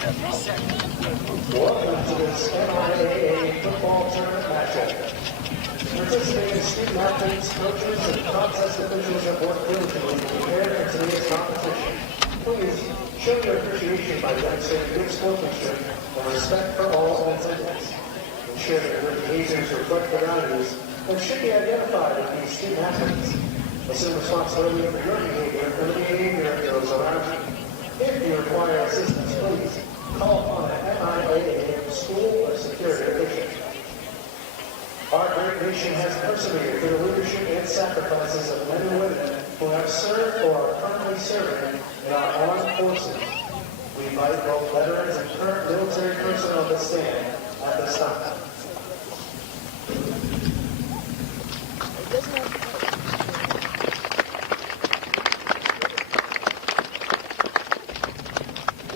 Welcome to this MIAA football tournament matchup. Participating student athletes, coaches, and contest officials have worked diligently to prepare for today's competition. Please show your appreciation by demonstrating good sportsmanship and respect for all attendants. Ensure that your behaviors reflect the values that should be identified with these student athletes. Assume responsibility for your behavior and the behavior of those around you. If you require assistance, please call upon an MIAA school or security official. Our great nation has persevered through the leadership and sacrifices of men and women who have served or are currently serving in our armed forces. We invite both veterans and current military personnel to stand at this time.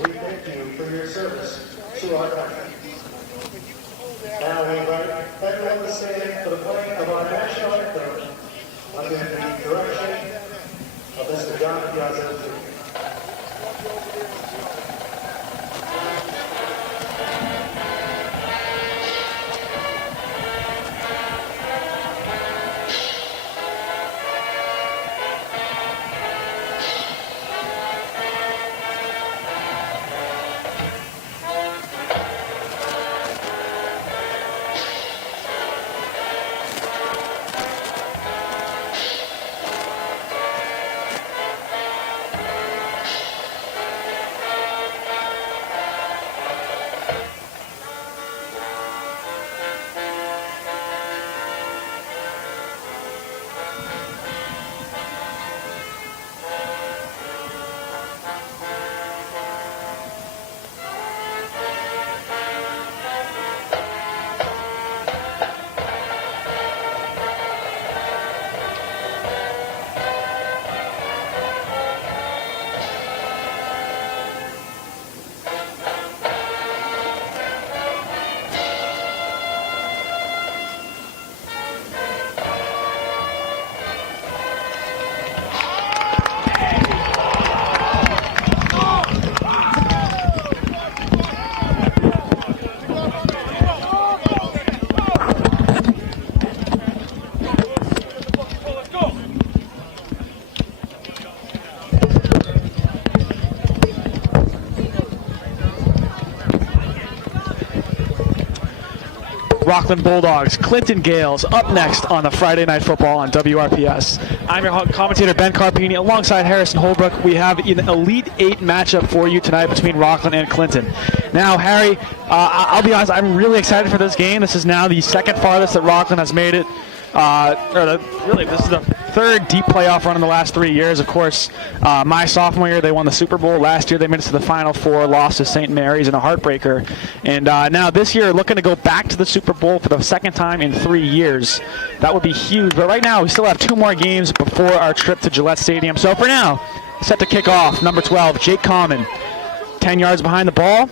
We thank you for your service to our country. Now we invite everyone to stand for the playing of our national anthem under the direction of Mr. John Piazza. Rockland Bulldogs, Clinton Gales, up next on the Friday Night Football on WRPS. I'm your commentator, Ben Carpini, alongside Harrison Holbrook. We have an Elite 8 matchup for you tonight between Rockland and Clinton. Now, Harry, I'll be honest, I'm really excited for this game. This is now the second farthest that Rockland has made it. This is the third deep playoff run in the last 3 years. Of course, my sophomore year, they won the Super Bowl. Last year, they made it to the Final Four, lost to St. Mary's in a heartbreaker. And now this year, looking to go back to the Super Bowl for the second time in 3 years. That would be huge. But right now, we still have 2 more games before our trip to Gillette Stadium. So for now, set to kick off, number 12, Jake Common. 10 yards behind the ball.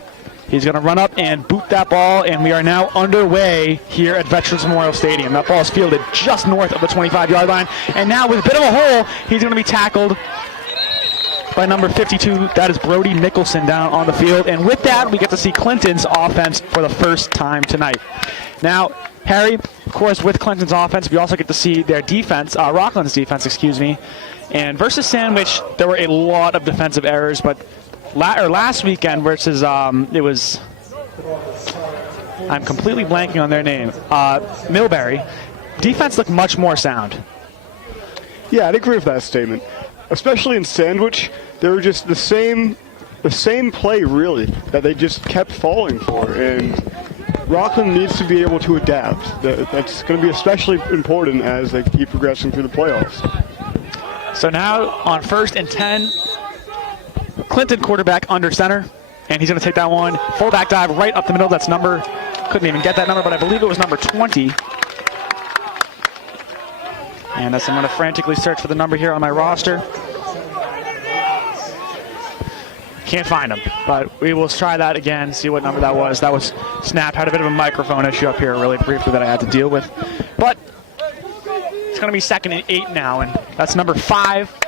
He's going to run up and boot that ball, and we are now underway here at Veterans Memorial Stadium. That ball is fielded just north of the 25-yard line, and now with a bit of a hole, he's going to be tackled by number 52. That is Brody Mickelson down on the field, and with that, we get to see Clinton's offense for the first time tonight. Now, Harry, of course, with Clinton's offense, we also get to see their defense, Rockland's defense, excuse me, and versus Sandwich, there were a lot of defensive errors, but last weekend versus I'm completely blanking on their name. Millbury, defense looked much more sound. Yeah, I'd agree with that statement. Especially in Sandwich, they were just the same play really that they just kept falling for, and Rockland needs to be able to adapt. That's going to be especially important as they keep progressing through the playoffs. So now on 1st and 10. Clinton quarterback under center, and he's going to take that one. Fullback dive right up the middle. That's couldn't even get that number, but I believe it was number 20. And as I'm going to frantically search for the number here on my roster. Can't find him, but we will try that again, see what number that was. That was Snap. Had a bit of a microphone issue up here really briefly that I had to deal with. But it's going to be 2nd and 8 now, and that's number 5.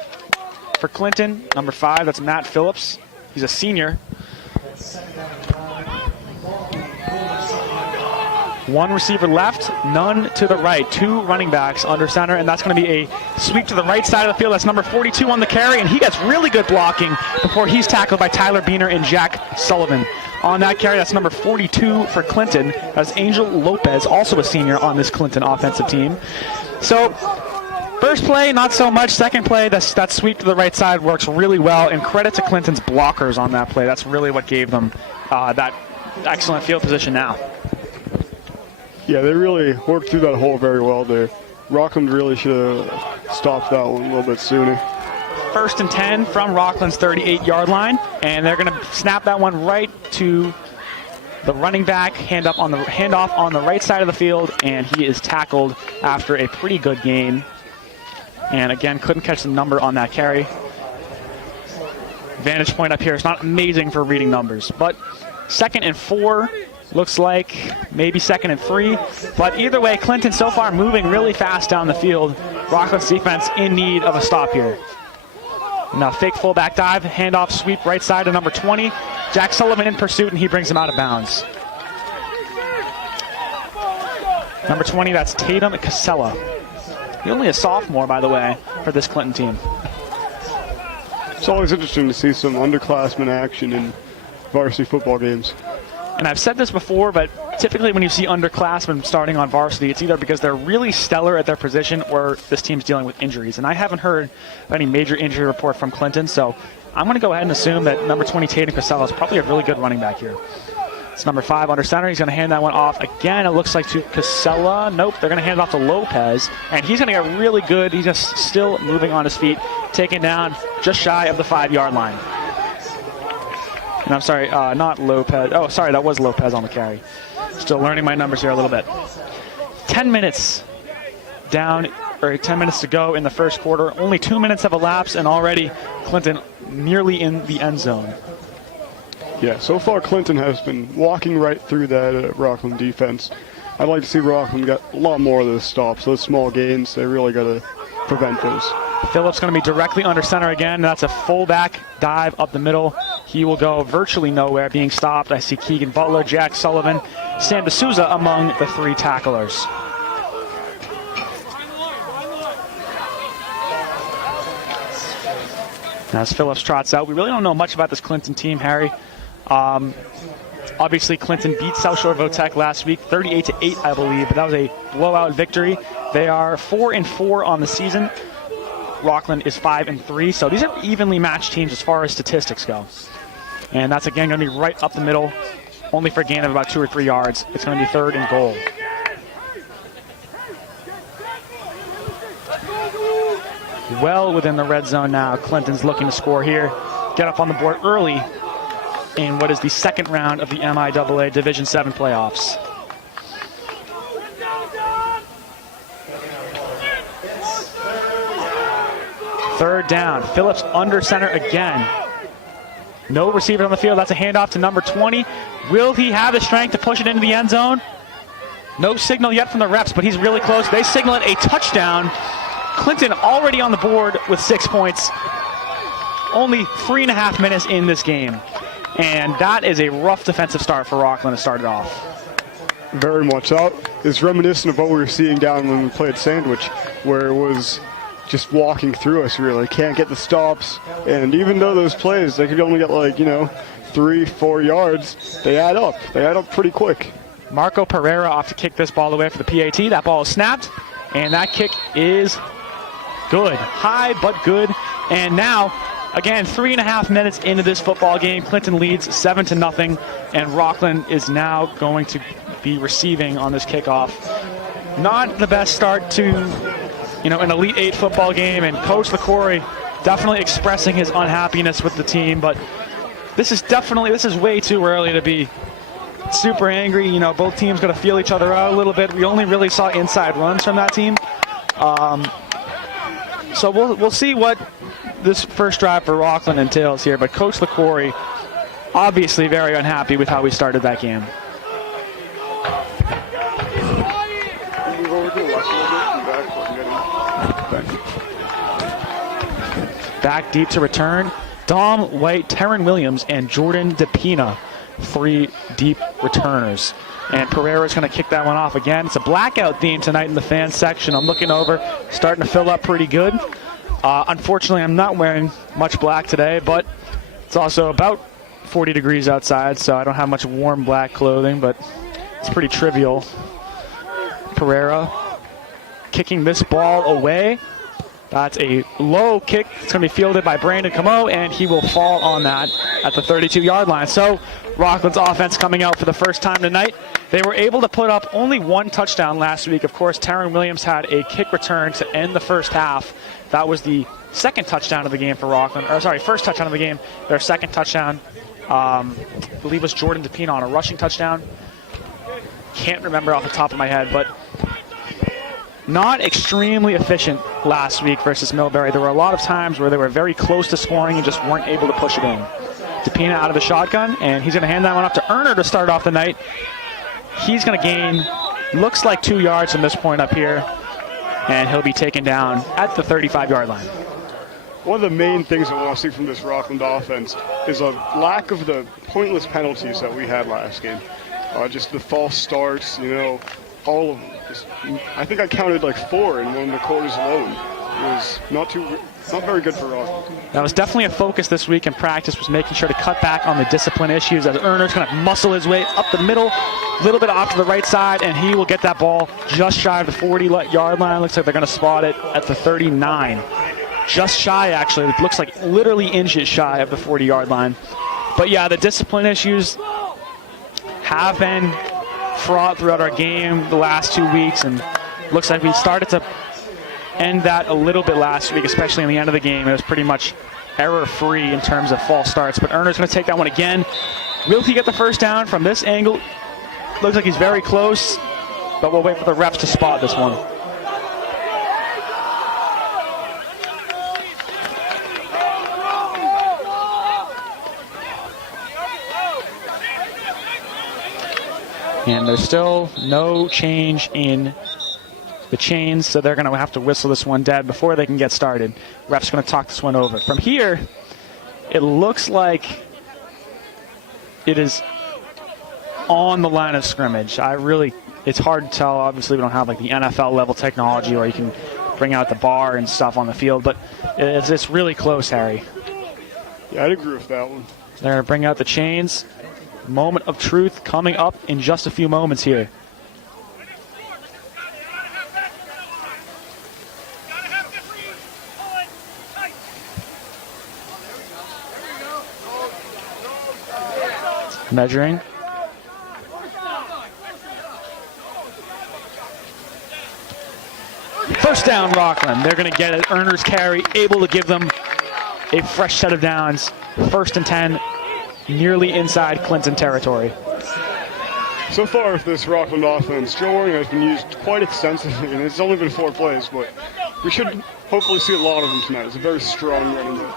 For Clinton, number 5, that's Matt Phillips. He's a senior. One receiver left, none to the right. Two running backs under center, and that's going to be a sweep to the right side of the field. That's number 42 on the carry, and he gets really good blocking before he's tackled by Tyler Beener and Jack Sullivan. On that carry, that's number 42 for Clinton. That's Angel Lopez, also a senior on this Clinton offensive team. So, first play, not so much. Second play, that sweep to the right side works really well, and credit to Clinton's blockers on that play. That's really what gave them that excellent field position now. Yeah, they really worked through that hole very well there. Rockland really should have stopped that one a little bit sooner. 1st and 10 from Rockland's 38-yard line, and they're going to snap that one right to the running back, handoff on the right side of the field, and he is tackled after a pretty good gain. And again, couldn't catch the number on that carry. Vantage point up here is not amazing for reading numbers, but 2nd and 4. Looks like maybe 2nd and 3. But either way, Clinton so far moving really fast down the field. Rockland's defense in need of a stop here. Now fake fullback dive, handoff sweep right side to number 20. Jack Sullivan in pursuit, and he brings him out of bounds. Number 20, that's Tatum Casella. He's only a sophomore, by the way, for this Clinton team. It's always interesting to see some underclassmen action in varsity football games. And I've said this before, but typically when you see underclassmen starting on varsity, it's either because they're really stellar at their position or this team's dealing with injuries. And I haven't heard of any major injury report from Clinton, so I'm going to go ahead and assume that number 20, Tatum Casella, is probably a really good running back here. It's number 5 under center. He's going to hand that one off again. It looks like to Casella. Nope, they're going to hand it off to Lopez. And he's going to get really good. He's just still moving on his feet, taken down just shy of the 5-yard line. And I'm sorry, not Lopez. Oh, sorry, that was Lopez on the carry. Still learning my numbers here a little bit. 10 minutes down, or 10 minutes to go in the first quarter. Only 2 minutes have elapsed, and already Clinton nearly in the end zone. Yeah, so far Clinton has been walking right through that Rockland defense. I'd like to see Rockland get a lot more of those stops, those small gains. They really got to prevent those. Phillips going to be directly under center again. That's a fullback dive up the middle. He will go virtually nowhere, being stopped. I see Keegan Butler, Jack Sullivan, Sam D'Souza among the 3 tacklers. As Phillips trots out, we really don't know much about this Clinton team, Harry. Obviously, Clinton beat South Shore Votech last week, 38-8, I believe, but that was a blowout victory. They are 4-4 on the season. Rockland is 5-3, so these are evenly matched teams as far as statistics go. And that's again going to be right up the middle, only for a gain of about 2 or 3 yards. It's going to be 3rd and goal. Well within the red zone now. Clinton's looking to score here, get up on the board early in what is the 2nd round of the MIAA Division 7 playoffs. Third down. Phillips under center again. No receiver on the field. That's a handoff to number 20. Will he have the strength to push it into the end zone? No signal yet from the refs, but he's really close. They signal it a touchdown. Clinton already on the board with 6 points. Only 3.5 minutes in this game. And that is a rough defensive start for Rockland to start it off. Very much. That is reminiscent of what we were seeing down when we played Sandwich, where it was just walking through us, really. Can't get the stops. And even though those plays, they could only get 3-4 yards, they add up. They add up pretty quick. Marco Pereira off to kick this ball away for the PAT. That ball is snapped, and that kick is good. High, but good. And now, again, 3.5 minutes into this football game, Clinton leads 7-0, and Rockland is now going to be receiving on this kickoff. Not the best start to an Elite 8 football game, and Coach LaCory definitely expressing his unhappiness with the team, but this is way too early to be super angry. Both teams got to feel each other out a little bit. We only really saw inside runs from that team. So we'll see what this first drive for Rockland entails here, but Coach LaCory obviously very unhappy with how we started that game. Back deep to return. Dom White, Taryn Williams, and Jordan DePina 3 deep returners. And Pereira's going to kick that one off again. It's a blackout theme tonight in the fan section. I'm looking over, starting to fill up pretty good. Unfortunately, I'm not wearing much black today, but it's also about 40 degrees outside, so I don't have much warm black clothing, but it's pretty trivial. Pereira kicking this ball away. That's a low kick. It's going to be fielded by Brandon Camo, and he will fall on that at the 32-yard line. So Rockland's offense coming out for the first time tonight. They were able to put up only 1 touchdown last week. Of course, Taryn Williams had a kick return to end the first half. That was the second touchdown of the game for Rockland. Or sorry, first touchdown of the game. Their second touchdown, I believe, was Jordan DePina on a rushing touchdown. Can't remember off the top of my head, but not extremely efficient last week versus Millbury. There were a lot of times where they were very close to scoring and just weren't able to push it in. DePina out of the shotgun, and he's going to hand that one up to Erner to start off the night. He's going to gain, looks like 2 yards from this point up here, and he'll be taken down at the 35-yard line. One of the main things I want to see from this Rockland offense is a lack of the pointless penalties that we had last game. Just the false starts, all of them. I think I counted like 4 in one of the quarters alone. It was not very good for Rockland. That was definitely a focus this week in practice, was making sure to cut back on the discipline issues as Erner's going to muscle his way up the middle, a little bit off to the right side, and he will get that ball just shy of the 40-yard line. Looks like they're going to spot it at the 39. Just shy, actually. It looks like literally inches shy of the 40-yard line. But yeah, the discipline issues have been fraught throughout our game the last 2 weeks, and looks like we started to end that a little bit last week, especially in the end of the game. It was pretty much error-free in terms of false starts, but Erner's going to take that one again. Will he get the first down from this angle? Looks like he's very close, but we'll wait for the refs to spot this one. And there's still no change in the chains, so they're going to have to whistle this one dead before they can get started. Ref's going to talk this one over. From here, it looks like it is on the line of scrimmage. It's hard to tell. Obviously, we don't have like the NFL level technology where you can bring out the bar and stuff on the field, but it's really close, Harry. Yeah, I'd agree with that one. They're going to bring out the chains. Moment of truth coming up in just a few moments here. Measuring. First down, Rockland. They're going to get it. Erner's carry, able to give them a fresh set of downs. 1st and 10. Nearly inside Clinton territory. So far with this Rockland offense, Joe Warren has been used quite extensively, and it's only been 4 plays, but we should hopefully see a lot of them tonight. It's a very strong running game.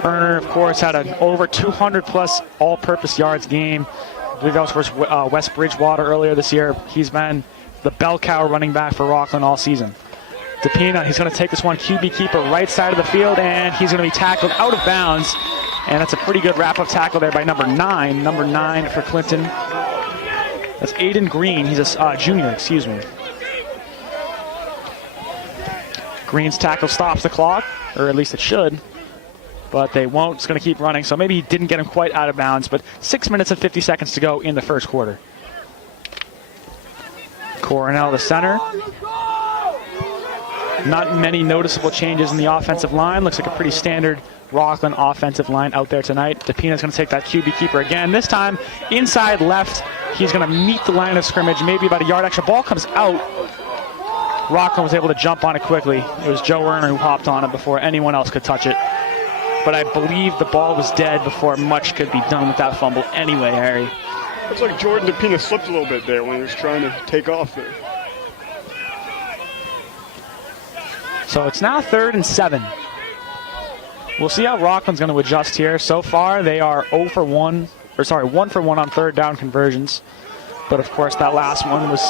Erner, of course, had an over 200-plus all-purpose yards game. I believe that was versus West Bridgewater earlier this year. He's been the bell cow running back for Rockland all season. DePina, he's going to take this one QB keeper right side of the field, and he's going to be tackled out of bounds. And that's a pretty good wrap-up tackle there by number 9. Number 9 for Clinton. That's Aiden Green. He's a junior, excuse me. Green's tackle stops the clock, or at least it should. But they won't. It's going to keep running. So maybe he didn't get him quite out of bounds. But 6 minutes and 50 seconds to go in the first quarter. Coronel, the center. Not many noticeable changes in the offensive line. Looks like a pretty standard Rockland offensive line out there tonight. DePina's going to take that QB keeper again. This time, inside left. He's going to meet the line of scrimmage, maybe about a yard extra. Ball comes out. Rockland was able to jump on it quickly. It was Joe Erner who hopped on it before anyone else could touch it. But I believe the ball was dead before much could be done with that fumble anyway, Harry. Looks like Jordan DePina slipped a little bit there when he was trying to take off there. So it's now 3rd and 7. We'll see how Rockland's going to adjust here. So far, they are 1 for 1 on 3rd down conversions. But of course, that last one was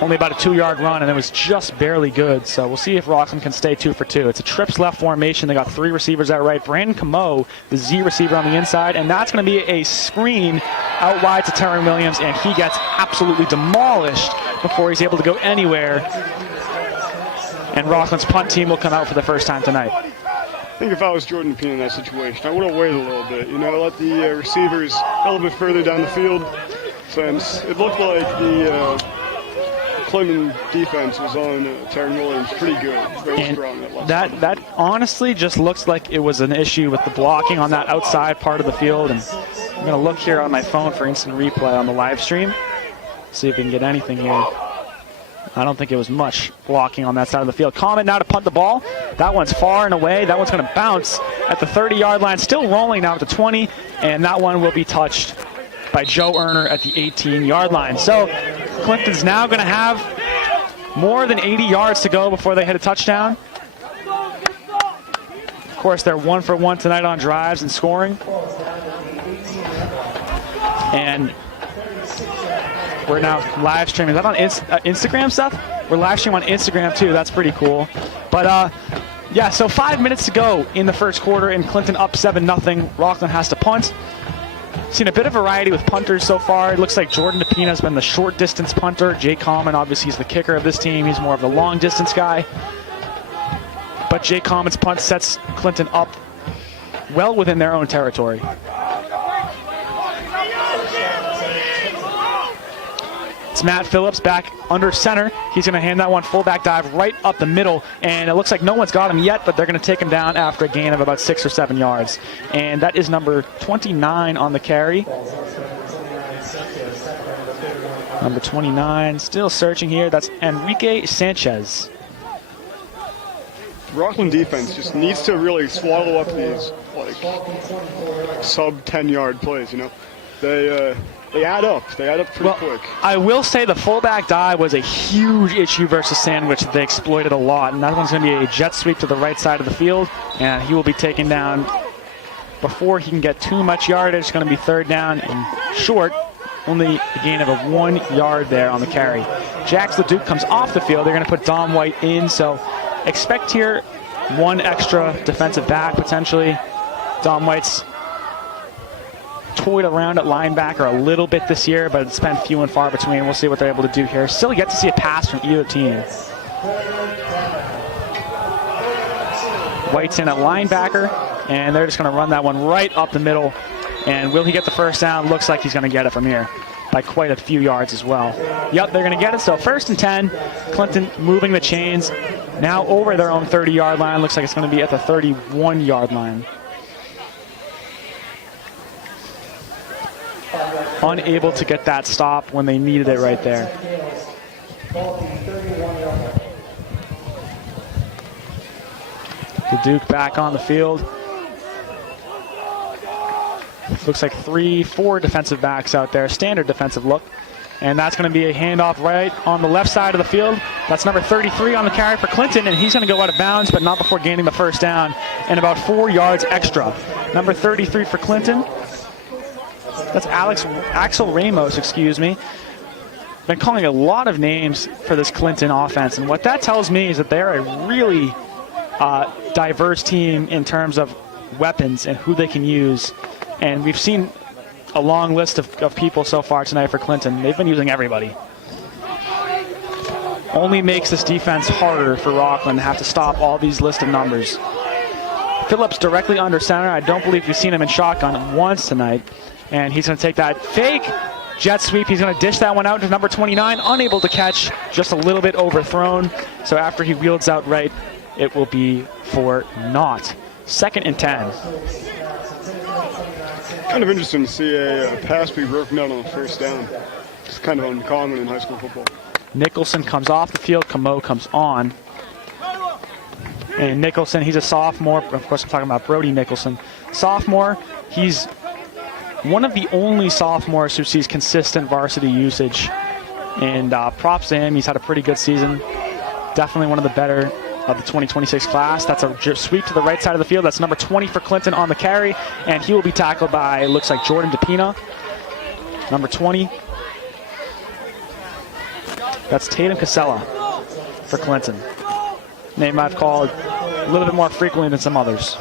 only about a 2-yard run, and it was just barely good. So we'll see if Rockland can stay 2 for 2. It's a trips left formation. They got 3 receivers out right. Brandon Camo, the Z receiver on the inside, and that's going to be a screen out wide to Terran Williams, and he gets absolutely demolished before he's able to go anywhere. And Rockland's punt team will come out for the first time tonight. I think if I was Jordan Pena in that situation, I would have waited a little bit. You know, let the receivers a little bit further down the field. Since it looked like the Clinton defense was on Terran Williams pretty good, very strong. That honestly just looks like it was an issue with the blocking on that outside part of the field. And I'm going to look here on my phone for instant replay on the live stream, see if we can get anything here. I don't think it was much blocking on that side of the field. Common now to punt the ball. That one's far and away. That one's going to bounce at the 30-yard line. Still rolling now at the 20, and that one will be touched by Joe Erner at the 18-yard line. So Clinton's now going to have more than 80 yards to go before they hit a touchdown. Of course, they're 1 for 1 tonight on drives and scoring. And we're now live streaming. Is that on Instagram, Seth? We're live streaming on Instagram too. That's pretty cool. But yeah, so 5 minutes to go in the first quarter, and Clinton up 7-0. Rockland has to punt. Seen a bit of variety with punters so far. It looks like Jordan DePina has been the short distance punter. Jay Common, obviously, is the kicker of this team. He's more of the long distance guy. But Jay Common's punt sets Clinton up well within their own territory. It's Matt Phillips back under center. He's going to hand that one fullback dive right up the middle, and it looks like no one's got him yet, but they're going to take him down after a gain of about 6 or 7 yards. And that is number 29 on the carry. Number 29, still searching here. That's Enrique Sanchez. Rockland defense just needs to really swallow up these like sub 10-yard plays. You know, they add up. They add up pretty quick. I will say the fullback dive was a huge issue versus Sandwich that they exploited a lot. And that one's going to be a jet sweep to the right side of the field. And he will be taken down before he can get too much yardage. It's going to be 3rd down and short. Only a gain of 1 yard there on the carry. Jax LeDuc comes off the field. They're going to put Dom White in. So expect here 1 extra defensive back potentially. Dom White's toyed around at linebacker a little bit this year, but it's been few and far between. We'll see what they're able to do here. Still yet to see a pass from either team. White's in at linebacker, and they're just going to run that one right up the middle. And will he get the first down? Looks like he's going to get it from here by quite a few yards as well. Yep, they're going to get it. So 1st and 10. Clinton moving the chains now over their own 30-yard line. Looks like it's going to be at the 31-yard line. Unable to get that stop when they needed it right there. The Duke back on the field. Looks like 3-4 defensive backs out there. Standard defensive look. And that's going to be a handoff right on the left side of the field. That's number 33 on the carry for Clinton, and he's going to go out of bounds, but not before gaining the first down and about 4 yards extra. Number 33 for Clinton. That's Axel Ramos, excuse me. Been calling a lot of names for this Clinton offense, and what that tells me is that they're a really diverse team in terms of weapons and who they can use. And we've seen a long list of people so far tonight for Clinton. They've been using everybody. Only makes this defense harder for Rockland to have to stop all these list of numbers. Phillips directly under center. I don't believe we've seen him in shotgun once tonight. And he's going to take that fake jet sweep. He's going to dish that one out to number 29. Unable to catch, just a little bit overthrown. So after he wields out right, it will be for naught. 2nd and 10. Kind of interesting to see a pass be broken down on the 1st down. It's kind of uncommon in high school football. Nicholson comes off the field. Camo comes on. And Nicholson, he's a sophomore. Of course, I'm talking about Brody Nicholson. Sophomore, he's one of the only sophomores who sees consistent varsity usage. And props to him. He's had a pretty good season. Definitely one of the better of the 2026 class. That's a sweep to the right side of the field. That's number 20 for Clinton on the carry. And he will be tackled by, looks like, Jordan DePina. Number 20. That's Tatum Casella for Clinton. Name I've called a little bit more frequently than some others.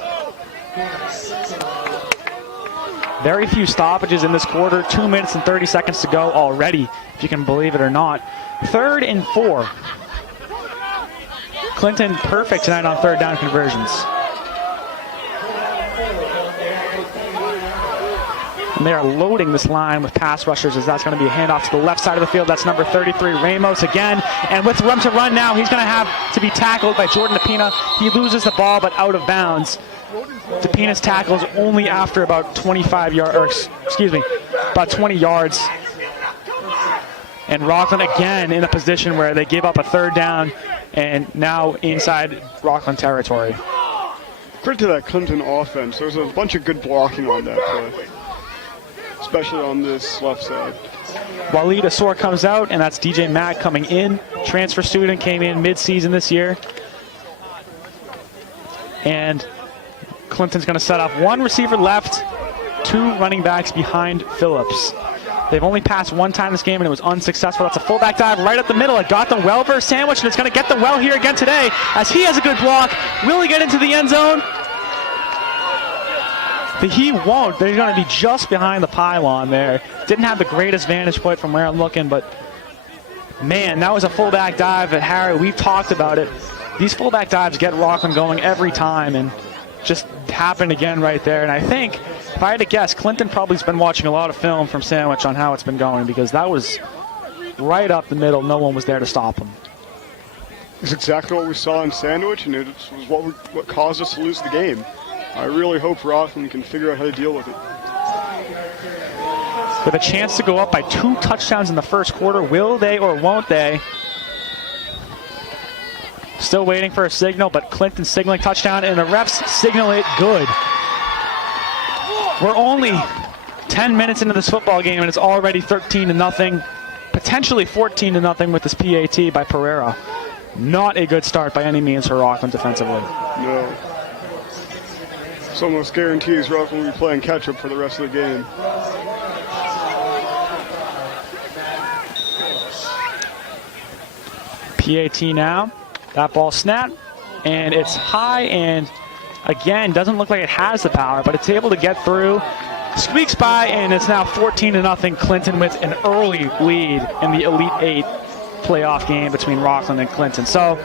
Very few stoppages in this quarter. 2 minutes and 30 seconds to go already, if you can believe it or not. 3rd and 4. Clinton perfect tonight on third down conversions. And they are loading this line with pass rushers as that's going to be a handoff to the left side of the field. That's number 33, Ramos again. And with room to run now, he's going to have to be tackled by Jordan DePina. He loses the ball, but out of bounds. DePina's tackles only after about 25 yards, or excuse me, about 20 yards. And Rockland again in a position where they give up a third down and now inside Rockland territory. Credit to that Clinton offense. There's a bunch of good blocking on that play, especially on this left side. Waleed Assor comes out, and that's DJ Mack coming in. Transfer student, came in mid-season this year. And Clinton's going to set up one receiver left, 2 running backs behind Phillips. They've only passed one time this game, and it was unsuccessful. That's a fullback dive right up the middle. It got them well versus sandwich, and it's going to get them well here again today as he has a good block. Will he get into the end zone? He won't. They're going to be just behind the pylon there. Didn't have the greatest vantage point from where I'm looking, but man, that was a fullback dive. At Harry, we've talked about it. These fullback dives get Rockland going every time, and just happened again right there. And I think, if I had to guess, Clinton probably's been watching a lot of film from Sandwich on how it's been going, because that was right up the middle. No one was there to stop him. It's exactly what we saw in Sandwich, and it was what caused us to lose the game. I really hope Rockland can figure out how to deal with it. With a chance to go up by 2 touchdowns in the first quarter. Will they or won't they? Still waiting for a signal, but Clinton signaling touchdown, and the refs signal it good. We're only 10 minutes into this football game, and it's already 13-0, potentially 14-0 with this PAT by Pereira. Not a good start by any means for Rockland defensively. No. This almost guarantees Rockland will be playing catch-up for the rest of the game. PAT now. That ball snapped, and it's high, and again, doesn't look like it has the power, but it's able to get through. Squeaks by, and it's now 14-0. Clinton with an early lead in the Elite 8 playoff game between Rockland and Clinton. So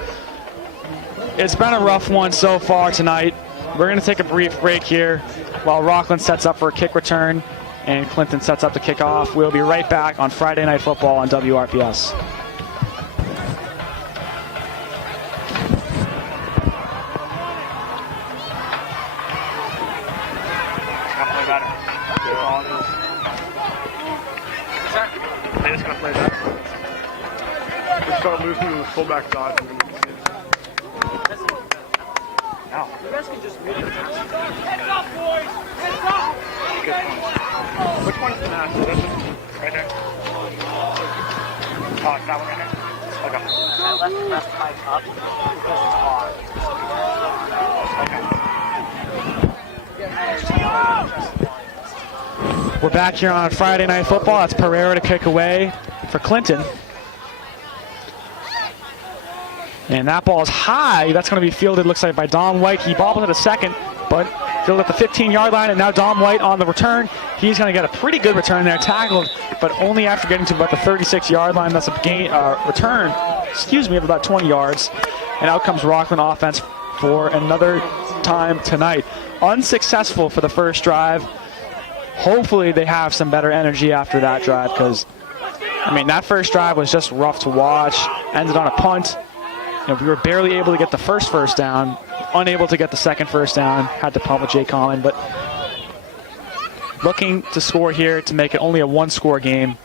it's been a rough one so far tonight. We're going to take a brief break here while Rockland sets up for a kick return and Clinton sets up to kick off. We'll be right back on Friday Night Football on WRPS. They're just going to play better. They start losing to the fullback dive. Now. You guys can just move it. Heads up, boys! Heads up! Good point. Which one is the master? This one? Right there? Oh, it's that one right there? Okay. I left the rest mic up because it's hard. We're back here on Friday Night Football. That's Pereira to kick away for Clinton. And that ball is high. That's going to be fielded, looks like, by Dom White. He bobbled it a second, but fielded at the 15-yard line, and now Dom White on the return. He's going to get a pretty good return there, tackled, but only after getting to about the 36-yard line. That's a gain, return, of about 20 yards. And out comes Rockland offense for another time tonight. Unsuccessful for the first drive. Hopefully they have some better energy after that drive, because, I mean, that first drive was just rough to watch. Ended on a punt. We were barely able to get the first down, unable to get the second first down, had to pump with Jay Collin, but looking to score here to make it only a 1-score game.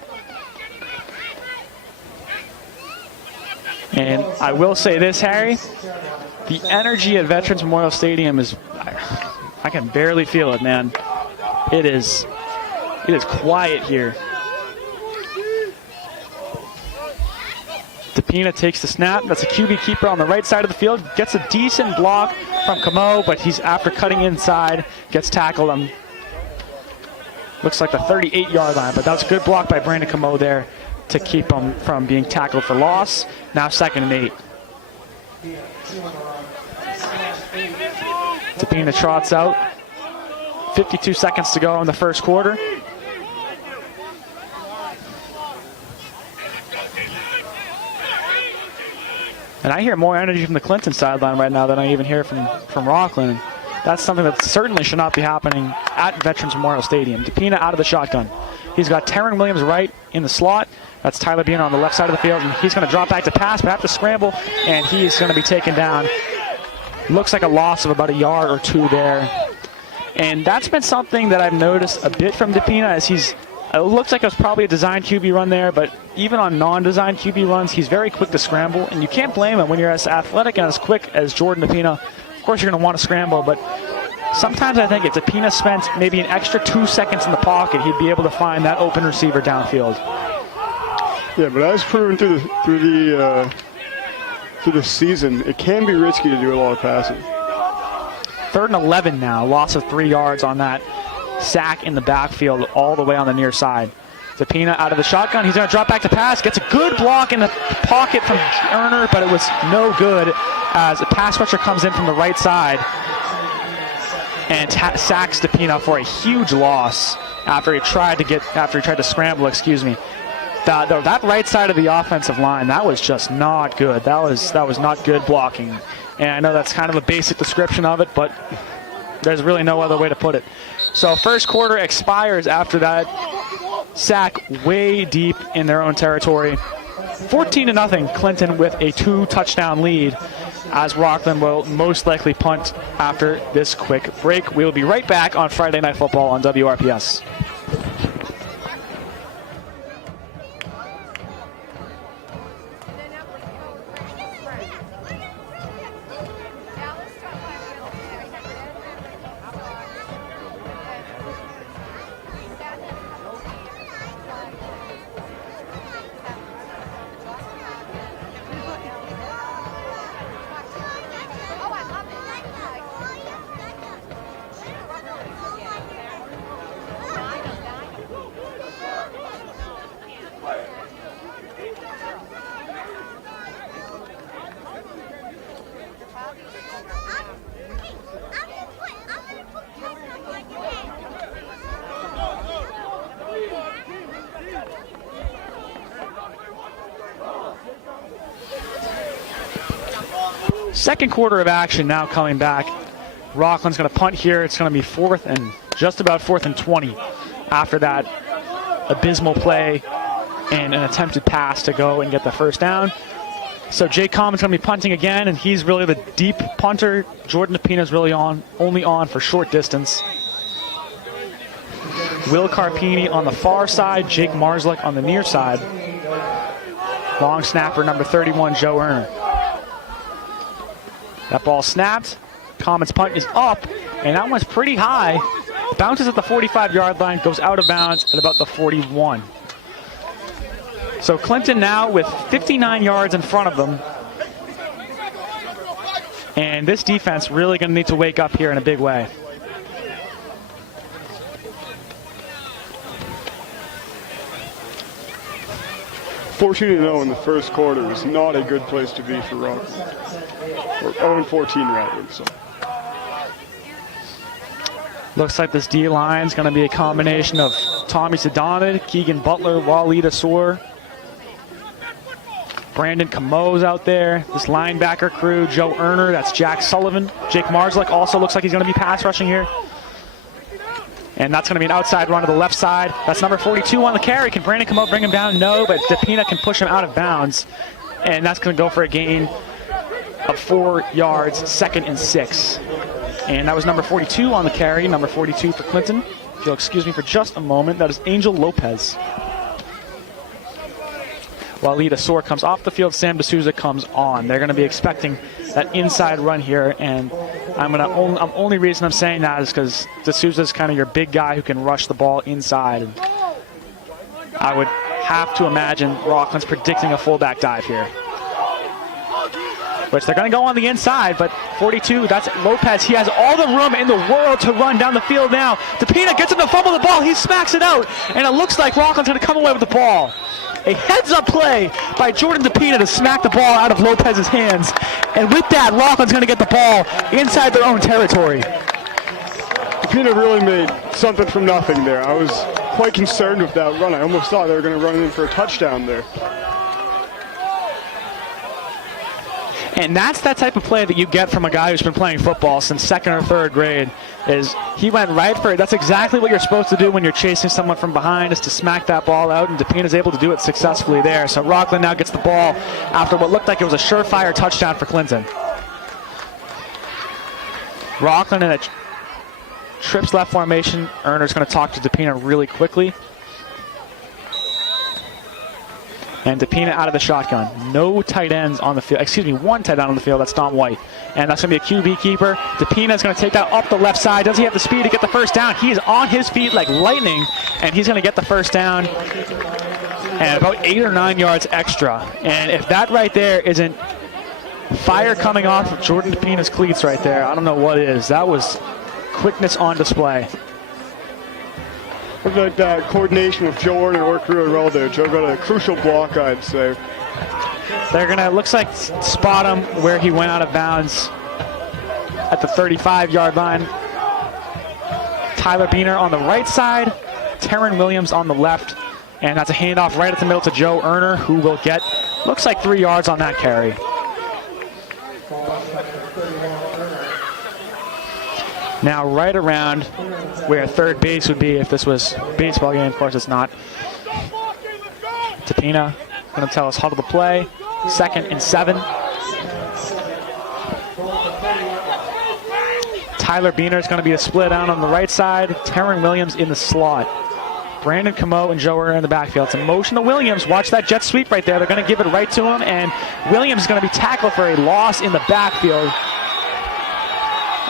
And I will say this, Harry, the energy at Veterans Memorial Stadium is, I can barely feel it, man. It is quiet here. DePina takes the snap. That's a QB keeper on the right side of the field. Gets a decent block from Camo, but he's, after cutting inside, gets tackled on, looks like the 38-yard line, but that was a good block by Brandon Camo there. to keep him from being tackled for loss. Now 2nd and 8. Depina trots out. 52 seconds to go in the first quarter. And I hear more energy from the Clinton sideline right now than I even hear from Rockland. That's something that certainly should not be happening at Veterans Memorial Stadium. Depina out of the shotgun. He's got Taryn Williams right in the slot. That's Tyler Bean on the left side of the field, and he's going to drop back to pass, but have to scramble, and he's going to be taken down. Looks like a loss of about a yard or two there. And that's been something that I've noticed a bit from Depina, as it looks like it was probably a design QB run there, but even on non-designed QB runs, he's very quick to scramble, and you can't blame him when you're as athletic and as quick as Jordan Depina. Of course, you're going to want to scramble, but sometimes I think if Depina spent maybe an extra 2 seconds in the pocket, he'd be able to find that open receiver downfield. Yeah, but as proven through the season, it can be risky to do a lot of passing. 3rd and 11 now, loss of 3 yards on that sack in the backfield all the way on the near side. Depina out of the shotgun. He's going to drop back to pass. Gets a good block in the pocket from Erner, but it was no good as a pass rusher comes in from the right side and sacks Depina for a huge loss after he tried to scramble. Excuse me. That right side of the offensive line, that was just not good. That was not good blocking. And I know that's kind of a basic description of it, but there's really no other way to put it. So first quarter expires after that sack way deep in their own territory. 14-0, Clinton with a 2-touchdown lead, as Rockland will most likely punt after this quick break. We'll be right back on Friday Night Football on WRPS. Second quarter of action now coming back. Rockland's going to punt here. It's going to be just about 4th and 20 after that abysmal play and an attempted pass to go and get the first down. So Jake Common's going to be punting again, and he's really the deep punter. Jordan Depina's really only on for short distance. Will Carpini on the far side, Jake Marslick on the near side. Long snapper number 31, Joe Erner. That ball snapped. Common's punt is up, and that one's pretty high. Bounces at the 45-yard line, goes out of bounds at about the 41. So Clinton now with 59 yards in front of them. And this defense really going to need to wake up here in a big way. (14-0) in the first quarter is not a good place to be for Rockland. Or 0-14 rather. So. Looks like this D-line is going to be a combination of Tommy Sadamid, Keegan Butler, Waleed Assour, Brandon Camo's out there. This linebacker crew, Joe Erner, that's Jack Sullivan. Jake Marslick also looks like he's going to be pass rushing here. And that's going to be an outside run to the left side. That's number 42 on the carry. Can Brandon Camo bring him down? No, but Depina can push him out of bounds. And that's going to go for a gain of 4 yards, 2nd and 6. And that was number 42 on the carry, number 42 for Clinton. If you'll excuse me for just a moment, that is Angel Lopez. Waleed Assour comes off the field, Sam D'Souza comes on. They're going to be expecting that inside run here, and only reason I'm saying that is because D'Souza is kind of your big guy who can rush the ball inside. And I would have to imagine Rockland's predicting a fullback dive here, which they're going to go on the inside, but 42, that's Lopez. He has all the room in the world to run down the field now. Depina gets him to fumble the ball. He smacks it out, and it looks like Rockland's going to come away with the ball. A heads-up play by Jordan DePina to smack the ball out of Lopez's hands. And with that, Rockland's going to get the ball inside their own territory. DePina really made something from nothing there. I was quite concerned with that run. I almost thought they were going to run in for a touchdown there. And that's that type of play that you get from a guy who's been playing football since 2nd or 3rd grade. Is he went right for it. That's exactly what you're supposed to do when you're chasing someone from behind, is to smack that ball out, and DePina's able to do it successfully there. So Rockland now gets the ball after what looked like it was a surefire touchdown for Clinton. Rockland in a trips left formation. Erner's going to talk to DePina really quickly. And DePina out of the shotgun. No tight ends on the field. Excuse me, one tight end on the field. That's Dom White. And that's going to be a QB keeper. DePina is going to take that up the left side. Does he have the speed to get the first down? He is on his feet like lightning, and he's going to get the first down. And about 8 or 9 yards extra. And if that right there isn't fire coming off of Jordan DePina's cleats right there, I don't know what is. That was quickness on display. Looked like that coordination with Joe Erner worked really well there. Joe got a crucial block, I'd say. They're going to, looks like, spot him where he went out of bounds at the 35-yard line. Tyler Beener on the right side, Terran Williams on the left, and that's a handoff right at the middle to Joe Erner, who will get, looks like 3 yards on that carry. Now right around where third base would be if this was a baseball game. Of course it's not. DePina going to tell us huddle the play. 2nd and 7. Tyler Beener is going to be a split out on the right side. Terran Williams in the slot. Brandon Camo and Joe Erner in the backfield. It's a motion to Williams. Watch that jet sweep right there. They're going to give it right to him, and Williams is going to be tackled for a loss in the backfield.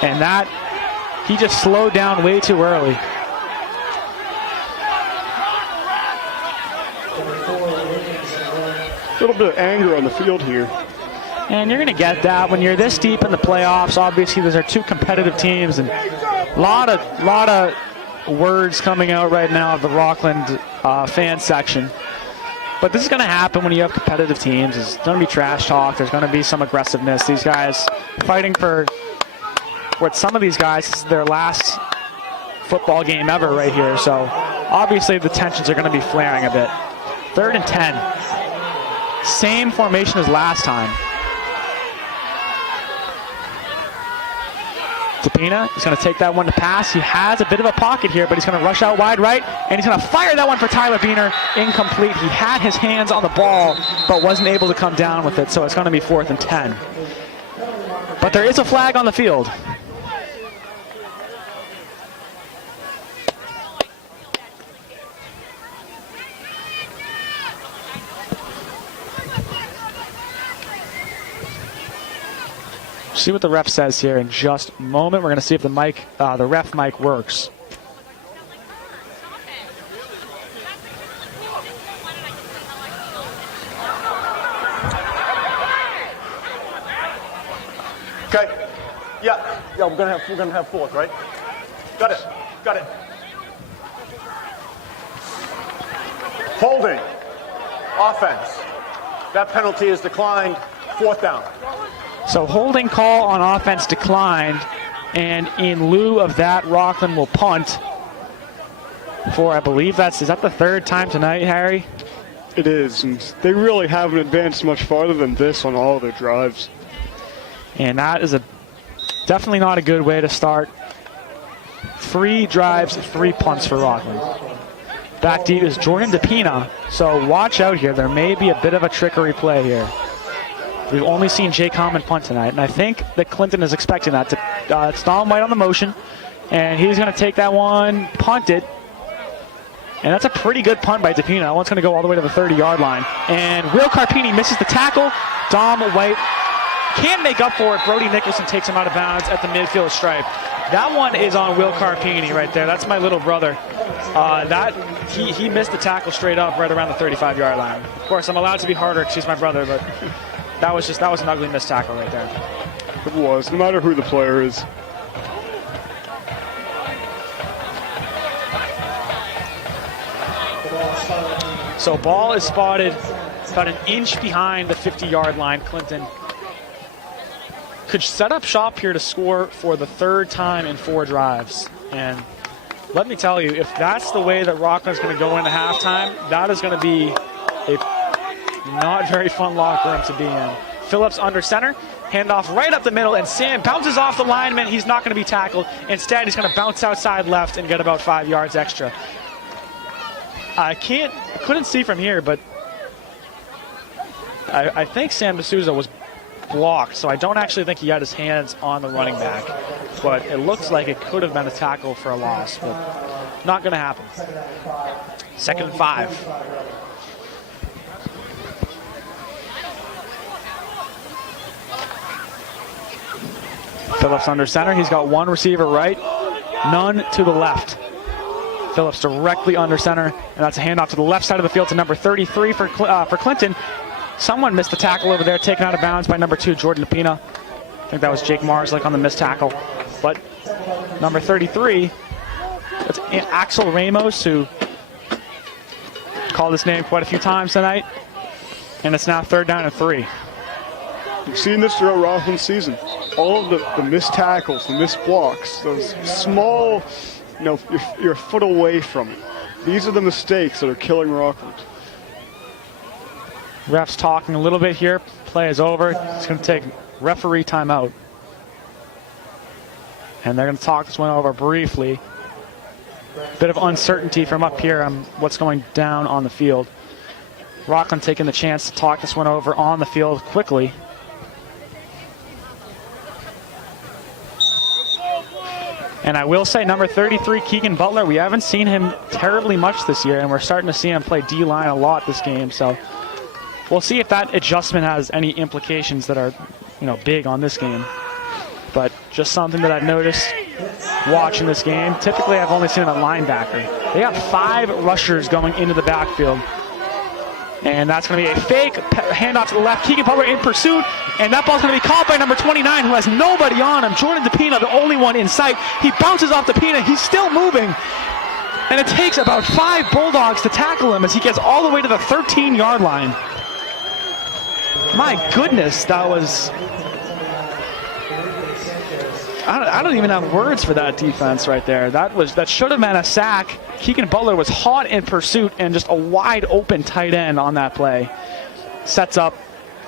And that, he just slowed down way too early. A little bit of anger on the field here. And you're going to get that when you're this deep in the playoffs. Obviously, these are two competitive teams, and a lot of words coming out right now of the Rockland fan section. But this is going to happen when you have competitive teams. There's going to be trash talk. There's going to be some aggressiveness. These guys fighting for what some of these guys, this is their last football game ever right here. So obviously the tensions are going to be flaring a bit. 3rd and 10. Same formation as last time. DePina is going to take that one to pass. He has a bit of a pocket here, but he's going to rush out wide right, and he's going to fire that one for Tyler Beener. Incomplete. He had his hands on the ball, but wasn't able to come down with it, so it's going to be 4th and 10. But there is a flag on the field. See what the ref says here in just a moment. We're going to see if the ref mic works. Okay. Yeah. We're gonna have 4th, right? Got it. Holding. Offense. That penalty is declined. 4th down. So holding call on offense declined, and in lieu of that, Rockland will punt for, I believe is that the 3rd time tonight, Harry? It is, and they really haven't advanced much farther than this on all of their drives. And that is definitely not a good way to start. 3 drives, 3 punts for Rockland. Back deep is Jordan DePina, so watch out here. There may be a bit of a trickery play here. We've only seen Jake Common punt tonight, and I think that Clinton is expecting that. It's Dom White on the motion, and he's going to take that one, punt it, and that's a pretty good punt by DePina. That one's going to go all the way to the 30-yard line, and Will Carpini misses the tackle. Dom White can't make up for it. Brody Nicholson takes him out of bounds at the midfield stripe. That one is on Will Carpini right there. That's my little brother. He missed the tackle straight up right around the 35-yard line. Of course, I'm allowed to be harder because he's my brother, but that was an ugly missed tackle right there. It was, no matter who the player is. So ball is spotted about an inch behind the 50-yard line. Clinton could set up shop here to score for the third time in 4 drives. And let me tell you, if that's the way that Rockland's going to go into halftime, that is going to be a not very fun locker room to be in. Phillips under center, handoff right up the middle, and Sam bounces off the lineman. He's not going to be tackled. Instead, he's going to bounce outside left and get about 5 yards extra. I couldn't see from here, but I think Sam D'Souza was blocked, so I don't actually think he had his hands on the running back. But it looks like it could have been a tackle for a loss, but not going to happen. 2nd and 5. Phillips under center. He's got 1 receiver right, none to the left. Phillips directly under center, and that's a handoff to the left side of the field to number 33 for Clinton. Someone missed the tackle over there, taken out of bounds by number 2, Jordan Lapina. I think that was Jake Marslick on the missed tackle. But number 33, that's Axel Ramos, who called his name quite a few times tonight. And it's now 3rd down and 3. You've seen this throughout Rockland's season. All of the missed tackles, the missed blocks, those small, you're a foot away from it. These are the mistakes that are killing Rockland. Refs talking a little bit here. Play is over. It's going to take referee timeout. And they're going to talk this one over briefly. Bit of uncertainty from up here on what's going down on the field. Rockland taking the chance to talk this one over on the field quickly. And I will say, number 33, Keegan Butler, we haven't seen him terribly much this year, and we're starting to see him play D-line a lot this game. So we'll see if that adjustment has any implications that are, big on this game. But just something that I've noticed watching this game. Typically, I've only seen him at linebacker. They have 5 rushers going into the backfield. And that's going to be a fake handoff to the left. Keegan Butler in pursuit. And that ball's going to be caught by number 29, who has nobody on him. Jordan DePina, the only one in sight. He bounces off DePina. He's still moving. And it takes about 5 Bulldogs to tackle him as he gets all the way to the 13-yard line. My goodness, that was... I don't even have words for that defense right there. That should have been a sack. Keegan Butler was hot in pursuit and just a wide open tight end on that play. Sets up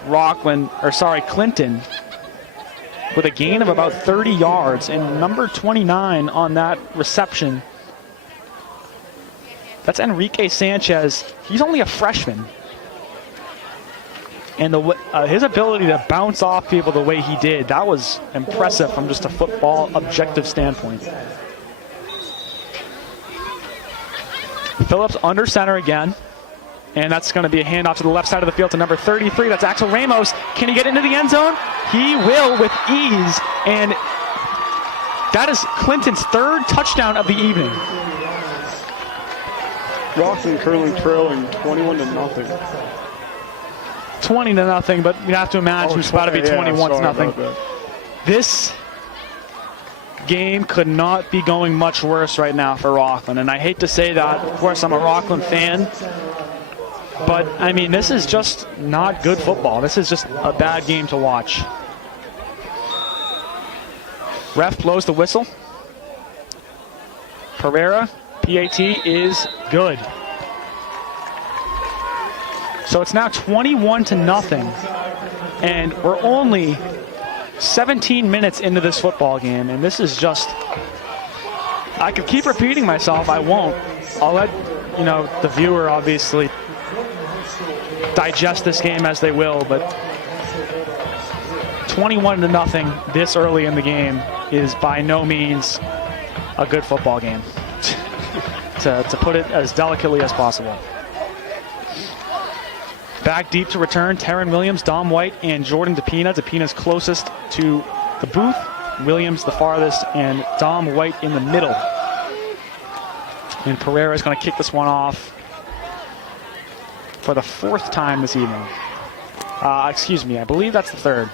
Clinton with a gain of about 30 yards, and number 29 on that reception. That's Enrique Sanchez. He's only a freshman. And his ability to bounce off people the way he did, that was impressive from just a football objective standpoint. Phillips under center again. And that's going to be a handoff to the left side of the field to number 33. That's Axel Ramos. Can he get into the end zone? He will with ease. And that is Clinton's 3rd touchdown of the evening. Rockland currently trailing 21-0. 20-0, but you have to imagine it's about to be 21-0. This game could not be going much worse right now for Rockland, and I hate to say that. Of course, I'm a Rockland fan, but I mean, this is just not good football. This is just a bad game to watch. Ref blows the whistle. Pereira, PAT is good. So it's now 21-0, and we're only 17 minutes into this football game, and this is just, I could keep repeating myself, I won't. I'll let, the viewer obviously digest this game as they will, but 21-0 this early in the game is by no means a good football game, to put it as delicately as possible. Back deep to return, Taryn Williams, Dom White, and Jordan DePina. DePina's closest to the booth, Williams the farthest, and Dom White in the middle. And Pereira's going to kick this one off for the 4th time this evening. Excuse me, I believe that's the 3rd.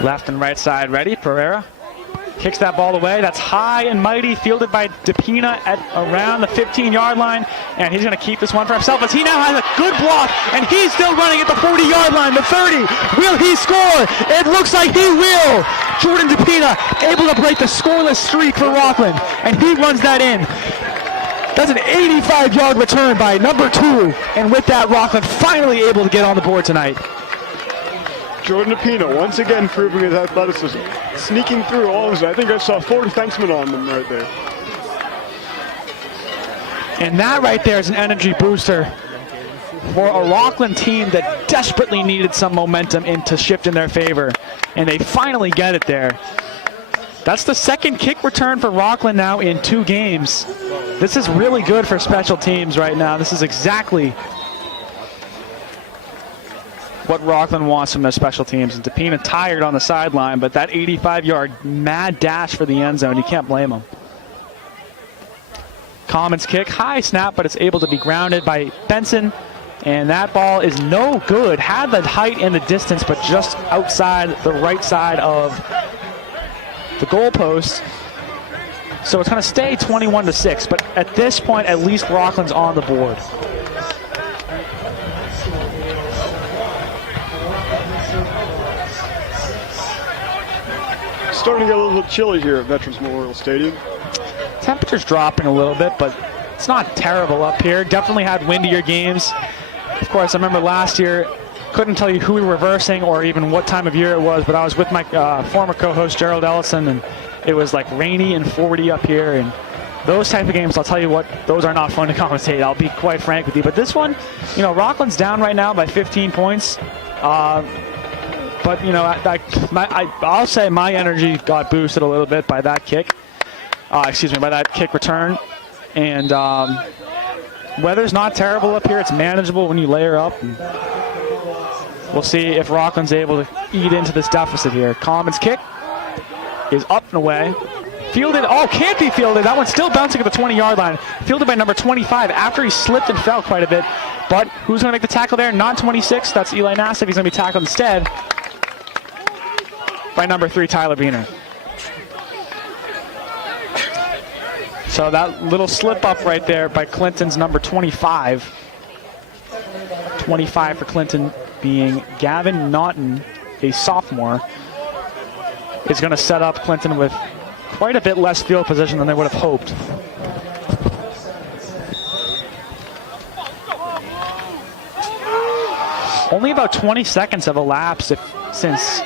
Left and right side ready. Pereira kicks that ball away. That's high and mighty, fielded by DePina at around the 15-yard line, and he's going to keep this one for himself as he now has a good block, and he's still running at the 40-yard line, the 30. Will he score? It looks like he will. Jordan DePina able to break the scoreless streak for Rockland, and he runs that in. That's an 85-yard return by number 2, and with that, Rockland finally able to get on the board tonight. Jordan DePina once again proving his athleticism, sneaking through all of his. I think I saw 4 defensemen on them right there. And that right there is an energy booster for a Rockland team that desperately needed some momentum to shift in their favor. And they finally get it there. That's the second kick return for Rockland now in 2 games. This is really good for special teams right now. This is exactly what Rockland wants from their special teams. And DePina tired on the sideline, but that 85-yard mad dash for the end zone, you can't blame him. Commons kick, high snap, but it's able to be grounded by Benson. And that ball is no good. Had the height and the distance, but just outside the right side of the goalpost. So it's going to stay 21-6, but at this point, at least Rockland's on the board. Starting to get a little chilly here at Veterans Memorial Stadium. Temperature's dropping a little bit, but it's not terrible up here. Definitely had windier games. Of course, I remember last year, couldn't tell you who we were versing or even what time of year it was, but I was with my former co-host Gerald Ellison, and it was like rainy and 40 up here. And those type of games, I'll tell you what, those are not fun to commentate. I'll be quite frank with you. But this one, you know, Rockland's down right now by 15 points. But, you know, I'll say my energy got boosted a little bit by that kick. By that kick return. And weather's not terrible up here. It's manageable when you layer up. And we'll see if Rockland's able to eat into this deficit here. Commons kick is up and away. Fielded, can't be fielded. That one's still bouncing at the 20-yard line. Fielded by number 25 after he slipped and fell quite a bit. But who's going to make the tackle there? Not 26. That's Eli Nassif. He's going to be tackled instead by number 3, Tyler Beener. So that little slip up right there by Clinton's number 25. 25 for Clinton being Gavin Naughton, a sophomore, is going to set up Clinton with quite a bit less field position than they would have hoped. Only about 20 seconds have elapsed since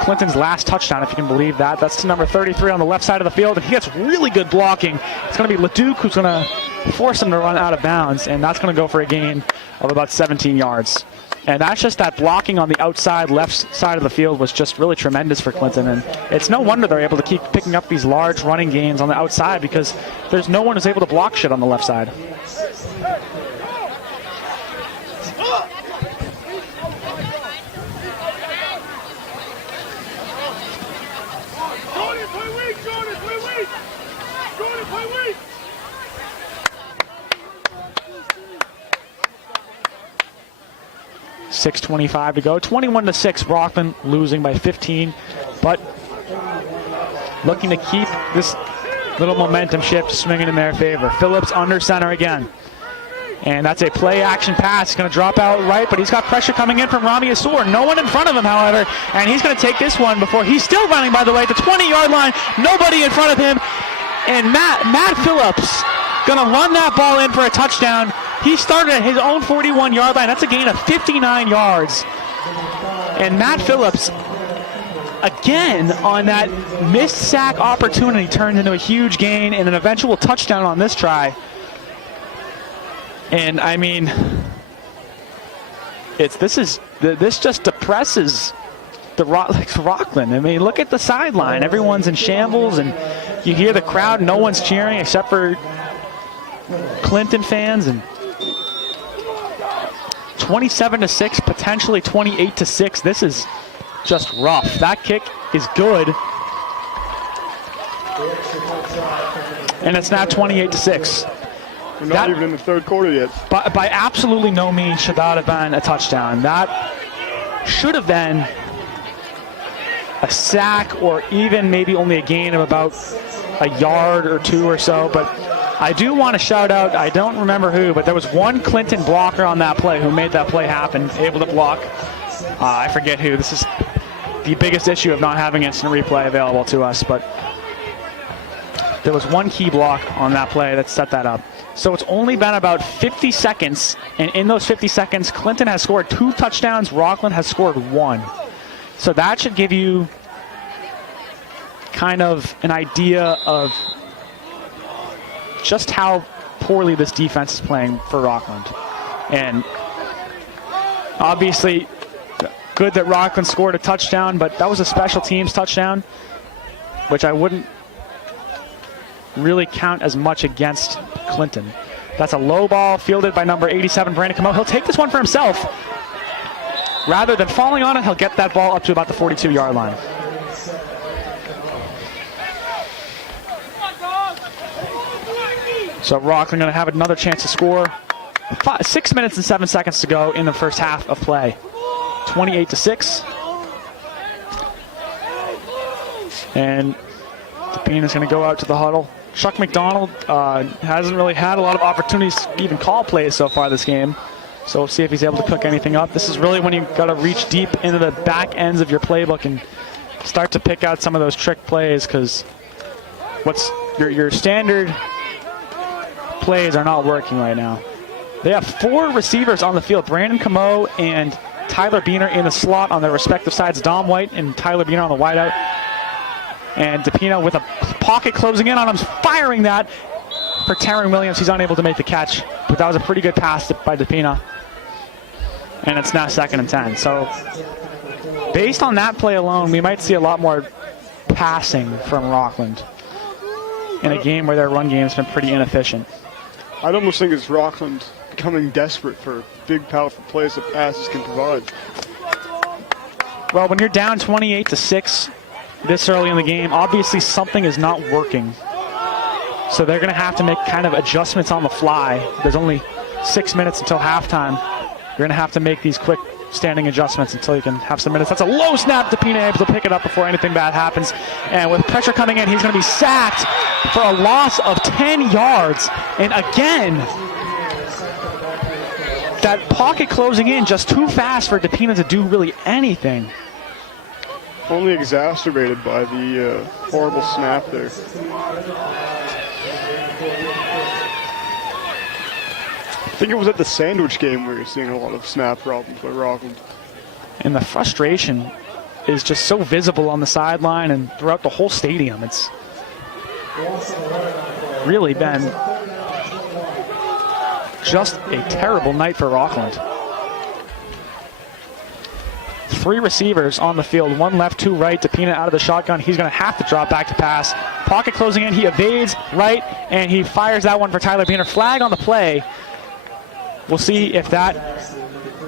Clinton's last touchdown, if you can believe that. That's to number 33 on the left side of the field, and he gets really good blocking. It's going to be Leduc who's going to force him to run out of bounds, and that's going to go for a gain of about 17 yards. And that's just that blocking on the outside left side of the field was just really tremendous for Clinton. And it's no wonder they're able to keep picking up these large running gains on the outside because there's no one who's able to block shit on the left side. Play weak! 6:25 to go. 21-6. Rockland losing by 15, but looking to keep this little momentum shift swinging in their favor. Phillips under center again. And that's a play action pass. He's going to drop out right, but he's got pressure coming in from Rami Assour. No one in front of him, however, and he's going to take this one before he's still running, by the way, at the 20-yard line. Nobody in front of him. And Matt Phillips going to run that ball in for a touchdown. He started at his own 41-yard line. That's a gain of 59 yards. And Matt Phillips, again, on that missed sack opportunity, turned into a huge gain and an eventual touchdown on this try. And I mean, this just depresses the Rockland. I mean, look at the sideline. Everyone's in shambles, and you hear the crowd. No one's cheering except for Clinton fans. And 27-6, potentially 28-6. This is just rough. That kick is good, and it's now 28-6. We're not even in the third quarter yet. By absolutely no means should that have been a touchdown. That should have been a sack or even maybe only a gain of about a yard or two or so. But I do want to shout out, I don't remember who, but there was one Clinton blocker on that play who made that play happen, able to block. I forget who. This is the biggest issue of not having instant replay available to us, but there was one key block on that play that set that up. So it's only been about 50 seconds, and in those 50 seconds, Clinton has scored 2 touchdowns, Rockland has scored 1. So that should give you kind of an idea of just how poorly this defense is playing for Rockland. And obviously, good that Rockland scored a touchdown, but that was a special teams touchdown, which I wouldn't really count as much against Clinton. That's a low ball fielded by number 87, Brandon Camo. He'll take this one for himself. Rather than falling on it, he'll get that ball up to about the 42-yard line. So Rockland going to have another chance to score. 6 minutes and 7 seconds to go in the first half of play. 28-6. And Depina's going to go out to the huddle. Chuck McDonald hasn't really had a lot of opportunities to even call plays so far this game. So we'll see if he's able to cook anything up. This is really when you've got to reach deep into the back ends of your playbook and start to pick out some of those trick plays, because what's your standard plays are not working right now. They have 4 receivers on the field. Brandon Camo and Tyler Beener in the slot on their respective sides. Dom White and Tyler Beener on the wideout. And Depina with a pocket closing in on him, firing that for Taryn Williams. He's unable to make the catch, but that was a pretty good pass by Depina. And it's now 2nd and 10. So based on that play alone, we might see a lot more passing from Rockland in a game where their run game has been pretty inefficient. I'd almost think it's Rockland becoming desperate for big, powerful plays that passes can provide. Well, when you're down 28-6 this early in the game, obviously something is not working. So they're going to have to make kind of adjustments on the fly. There's only 6 minutes until halftime. You're going to have to make these quick standing adjustments until you can have some minutes. That's a low snap. Depina able to pick it up before anything bad happens. And with pressure coming in, he's going to be sacked for a loss of 10 yards. And again, that pocket closing in just too fast for Depina to do really anything. Only exacerbated by the horrible snap there. I think it was at the sandwich game where you're seeing a lot of snap problems by Rockland. And the frustration is just so visible on the sideline and throughout the whole stadium. It's really been just a terrible night for Rockland. 3 receivers on the field, 1 left, 2 right. Depina out of the shotgun. He's going to have to drop back to pass. Pocket closing in. He evades right, and he fires that one for Tyler Beener. Flag on the play. We'll see if that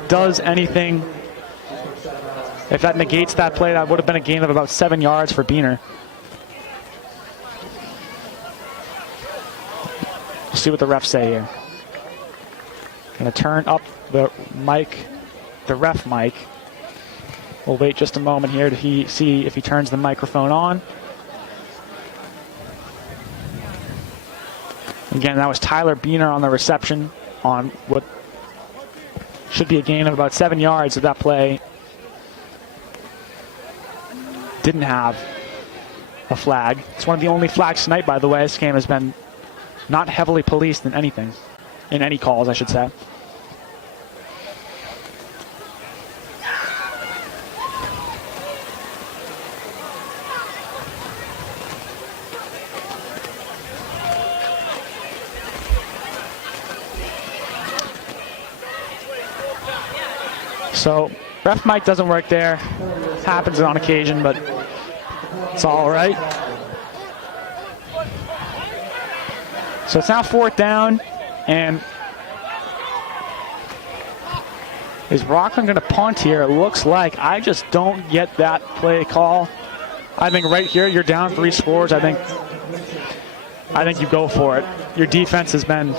does anything. If that negates that play, that would have been a gain of about 7 yards for Beener. We'll see what the refs say here. Going to turn up the mic, the ref mic. We'll wait just a moment here to see if he turns the microphone on. Again, that was Tyler Beener on the reception on what should be a gain of about 7 yards of that play. Didn't have a flag. It's one of the only flags tonight, by the way. This game has been not heavily policed in anything, in any calls, I should say. So, ref mic doesn't work there. Happens on occasion, but it's all right. So it's now 4th down, and is Rockland going to punt here? It looks like. I just don't get that play call. I think right here, you're down 3 scores. I think you go for it. Your defense has been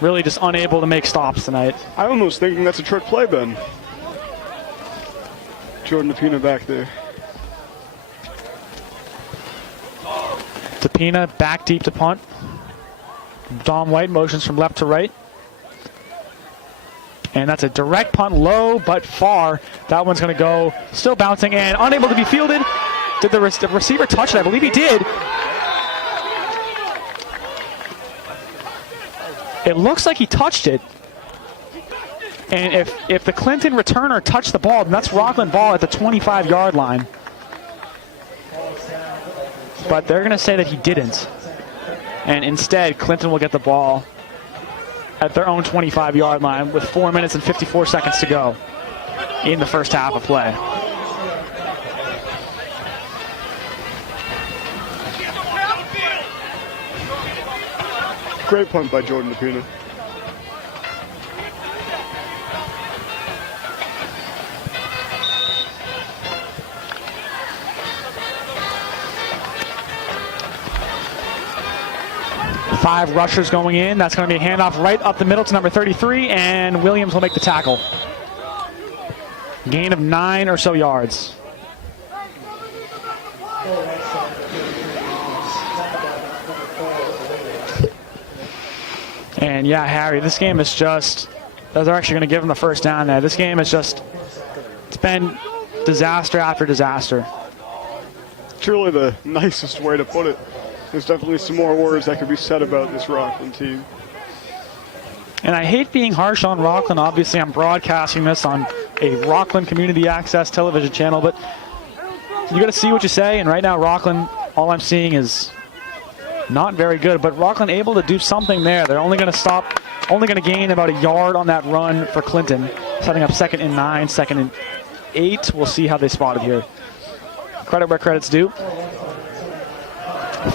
really just unable to make stops tonight. I'm almost thinking that's a trick play, Ben. Jordan DePina back there. DePina back deep to punt. Dom White motions from left to right. And that's a direct punt, low but far. That one's going to go, still bouncing and unable to be fielded. Did the receiver touch it? I believe he did. It looks like he touched it. And if the Clinton returner touched the ball, then that's Rockland ball at the 25-yard line. But they're going to say that he didn't. And instead, Clinton will get the ball at their own 25-yard line with 4 minutes and 54 seconds to go in the first half of play. Great punt by Jordan DePina. Five rushers going in. That's going to be a handoff right up the middle to number 33, and Williams will make the tackle. Gain of 9 or so yards. And yeah, Harry, this game is just, they're actually going to give him the first down there. This game is just, it's been disaster after disaster. Truly the nicest way to put it. There's definitely some more words that could be said about this Rockland team. And I hate being harsh on Rockland. Obviously, I'm broadcasting this on a Rockland Community Access television channel, but you got to see what you say. And right now, Rockland, all I'm seeing is not very good. But Rockland able to do something there. They're only going to gain about a yard on that run for Clinton, setting up 2nd and 9, 2nd and 8. We'll see how they spotted here. Credit where credit's due.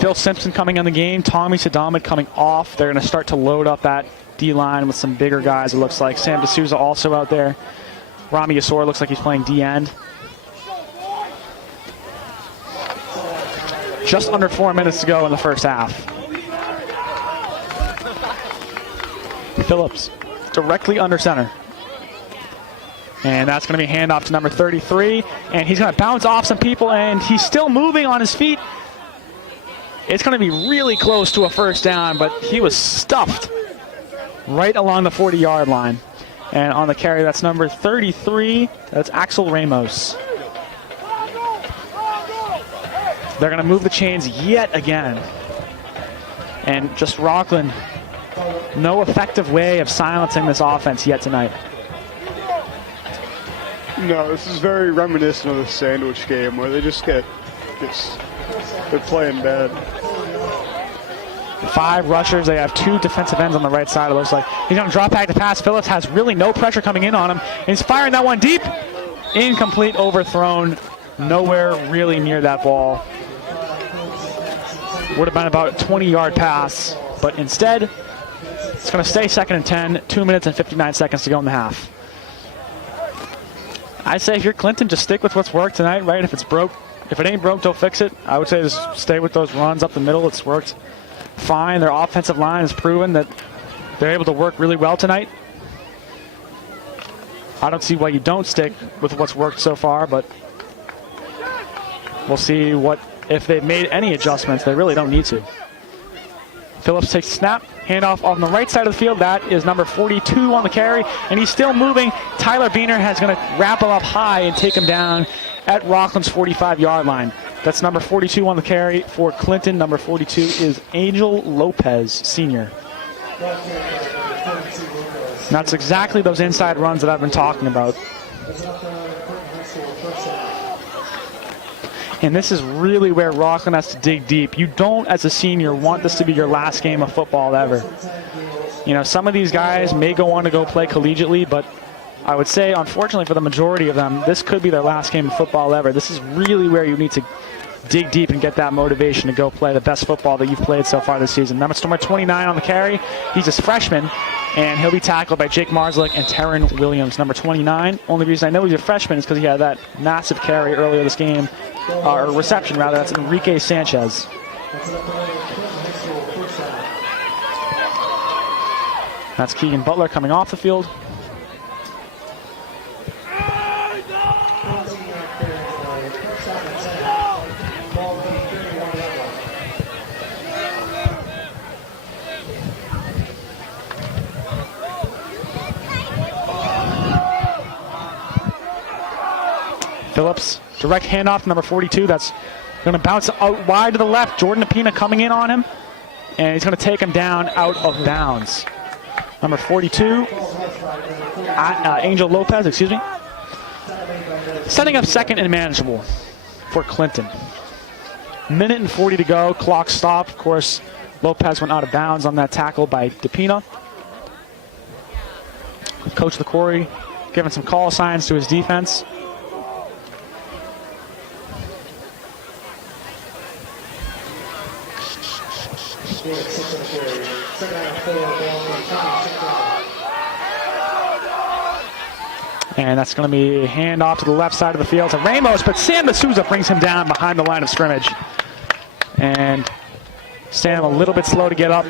Phil Simpson coming in the game. Tommy Sadamit coming off. They're going to start to load up that D-line with some bigger guys, it looks like. Sam D'Souza also out there. Rami Yasor looks like he's playing D-end. Just under 4 minutes to go in the first half. Phillips directly under center. And that's going to be a handoff to number 33. And he's going to bounce off some people, and he's still moving on his feet. It's going to be really close to a first down, but he was stuffed right along the 40-yard line. And on the carry, that's number 33. That's Axel Ramos. They're going to move the chains yet again. And just Rockland, no effective way of silencing this offense yet tonight. No, this is very reminiscent of the sandwich game where they just they're playing bad. 5 rushers. They have 2 defensive ends on the right side, it looks like. He's going to drop back to pass. Phillips has really no pressure coming in on him. And he's firing that one deep. Incomplete, overthrown. Nowhere really near that ball. Would have been about a 20-yard pass. But instead, it's going to stay 2nd and 10. 2 minutes and 59 seconds to go in the half. I say if you're Clinton, just stick with what's worked tonight, right? If it ain't broke, don't fix it. I would say just stay with those runs up the middle. It's worked fine. Their offensive line has proven that they're able to work really well tonight. I don't see why you don't stick with what's worked so far, but we'll see if they've made any adjustments. They really don't need to. Phillips takes a snap, handoff on the right side of the field. That is number 42 on the carry, and he's still moving. Tyler Beener is going to wrap him up high and take him down at Rockland's 45-yard line. That's number 42 on the carry for Clinton. Number 42 is Angel Lopez, senior. That's exactly those inside runs that I've been talking about. And this is really where Rockland has to dig deep. You don't, as a senior, want this to be your last game of football ever. You know, some of these guys may go on to go play collegiately, but I would say, unfortunately for the majority of them, this could be their last game of football ever. This is really where you need to dig deep and get that motivation to go play the best football that you've played so far this season. Number 29 on the carry. He's a freshman, and he'll be tackled by Jake Marslick and Taryn Williams. Number 29. Only reason I know he's a freshman is because he had that massive carry earlier this game, or reception rather. That's Enrique Sanchez. That's Keegan Butler coming off the field. Phillips, direct handoff to number 42. That's going to bounce out wide to the left. Jordan Apina coming in on him, and he's going to take him down out of bounds. Number 42, Angel Lopez, excuse me. Setting up second and manageable for Clinton. Minute and 40 to go, clock stop. Of course, Lopez went out of bounds on that tackle by DePina. Coach LaCory giving some call signs to his defense. And that's going to be a handoff to the left side of the field to Ramos, but Sam D'Souza brings him down behind the line of scrimmage. And Sam a little bit slow to get up,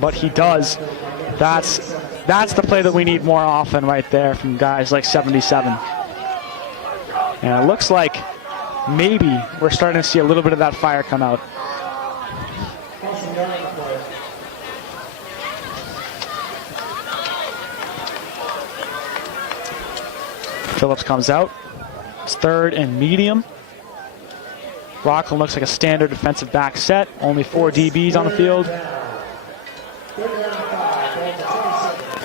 but he does. That's the play that we need more often right there from guys like 77. And it looks like maybe we're starting to see a little bit of that fire come out. Phillips comes out. It's third and medium. Rockland looks like a standard defensive back set. Only 4 DBs on the field.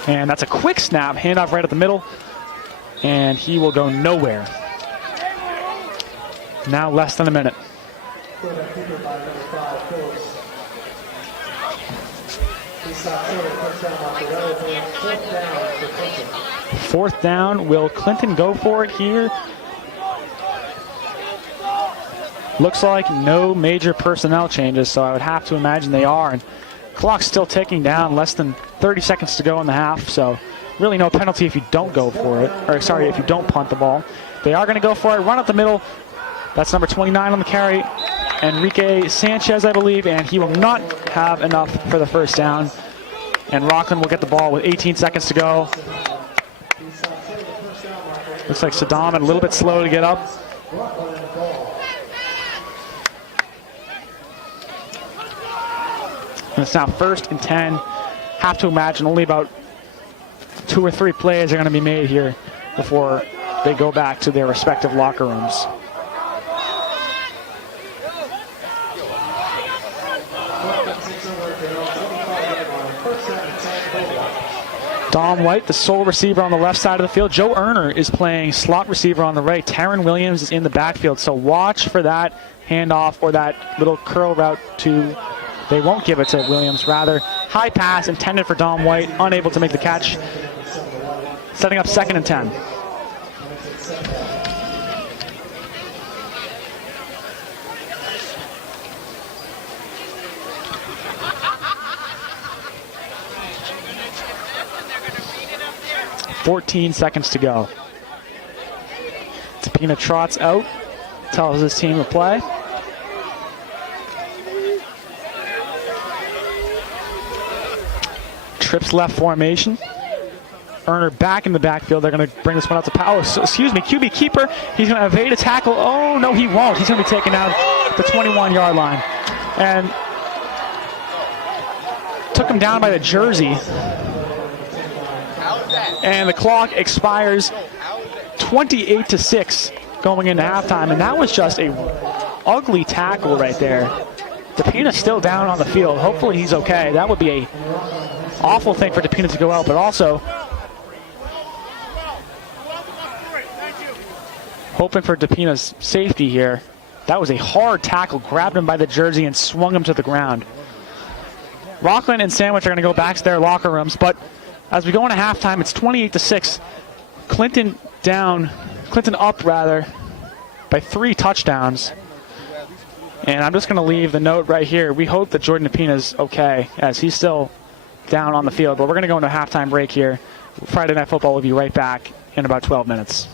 And that's a quick snap. Handoff right at the middle. And he will go nowhere. Now less than a minute. Fourth down. Will Clinton go for it here? Looks like no major personnel changes, so I would have to imagine they are. And clock's still ticking down, less than 30 seconds to go in the half, so really no penalty if you don't go for it. Or sorry, if you don't punt the ball. They are going to go for it. Run up the middle. That's number 29 on the carry. Enrique Sanchez, I believe, and he will not have enough for the first down. And Rockland will get the ball with 18 seconds to go. Looks like Saddam a little bit slow to get up. And it's now 1st and 10. Have to imagine only about 2 or 3 plays are going to be made here before they go back to their respective locker rooms. Dom White, the sole receiver on the left side of the field. Joe Erner is playing slot receiver on the right. Taryn Williams is in the backfield. So watch for that handoff or that little curl route to, they won't give it to Williams, rather high pass intended for Dom White, unable to make the catch. Setting up 2nd and 10. .14 seconds to go. Tapina trots out, tells his team to play. Trips left formation. Erner back in the backfield. They're going to bring this one out to Powell. QB keeper. He's going to evade a tackle. Oh, no, he won't. He's going to be taken out the 21-yard line. And took him down by the jersey. And the clock expires 28-6 going into halftime. And that was just a ugly tackle right there. DePina's still down on the field. Hopefully he's okay. That would be a awful thing for DePina to go out, but also hoping for DePina's safety here. That was a hard tackle. Grabbed him by the jersey and swung him to the ground. Rockland and Sandwich are going to go back to their locker rooms, but as we go into halftime, it's 28-6. Clinton up by 3 touchdowns. And I'm just going to leave the note right here. We hope that Jordan DePina's okay, as he's still down on the field. But we're going to go into a halftime break here. Friday Night Football will be right back in about 12 minutes.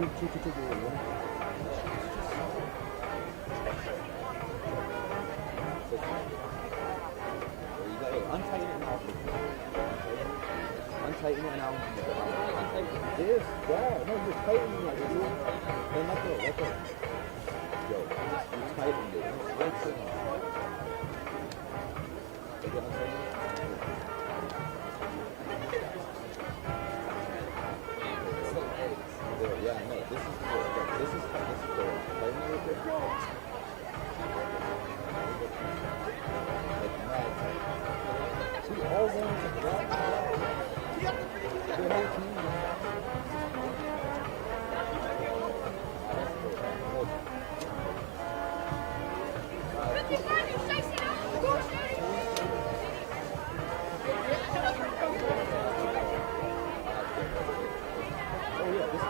Untighten it now. Untighten it now. Untighten this. Yeah. No, you're tightening it. Then let go. Let go. Yo, you tightened it. Let's see. Again, untighten it. There, yeah, no, this is the, this is the tighten it with it. Like mad tight. See, all ones like that. The whole team, man. Oh yeah, this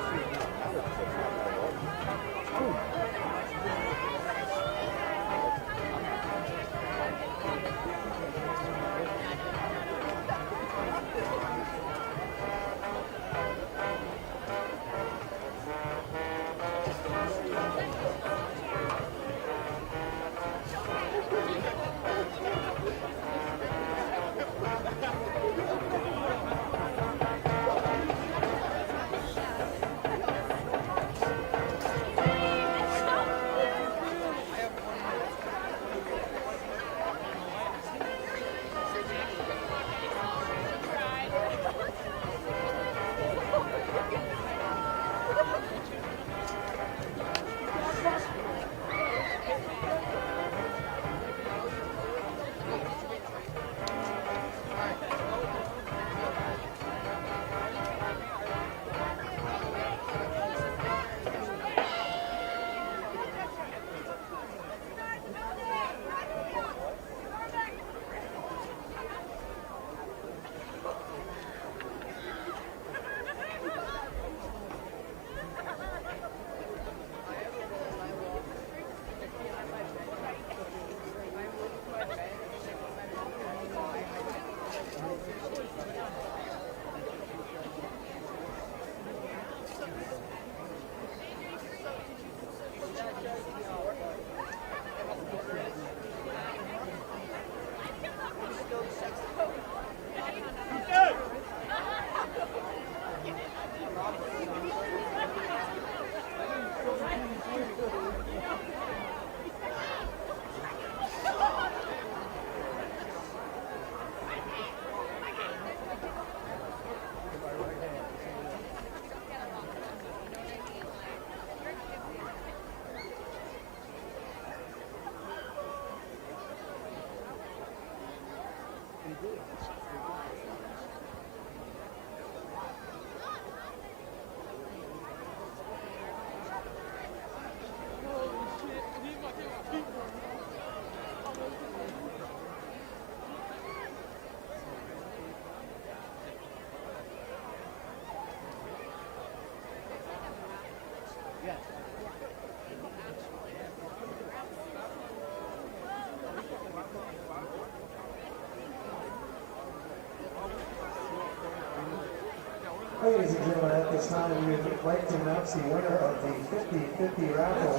Ladies and gentlemen, at this time we would like to announce the winner of the 50-50 raffle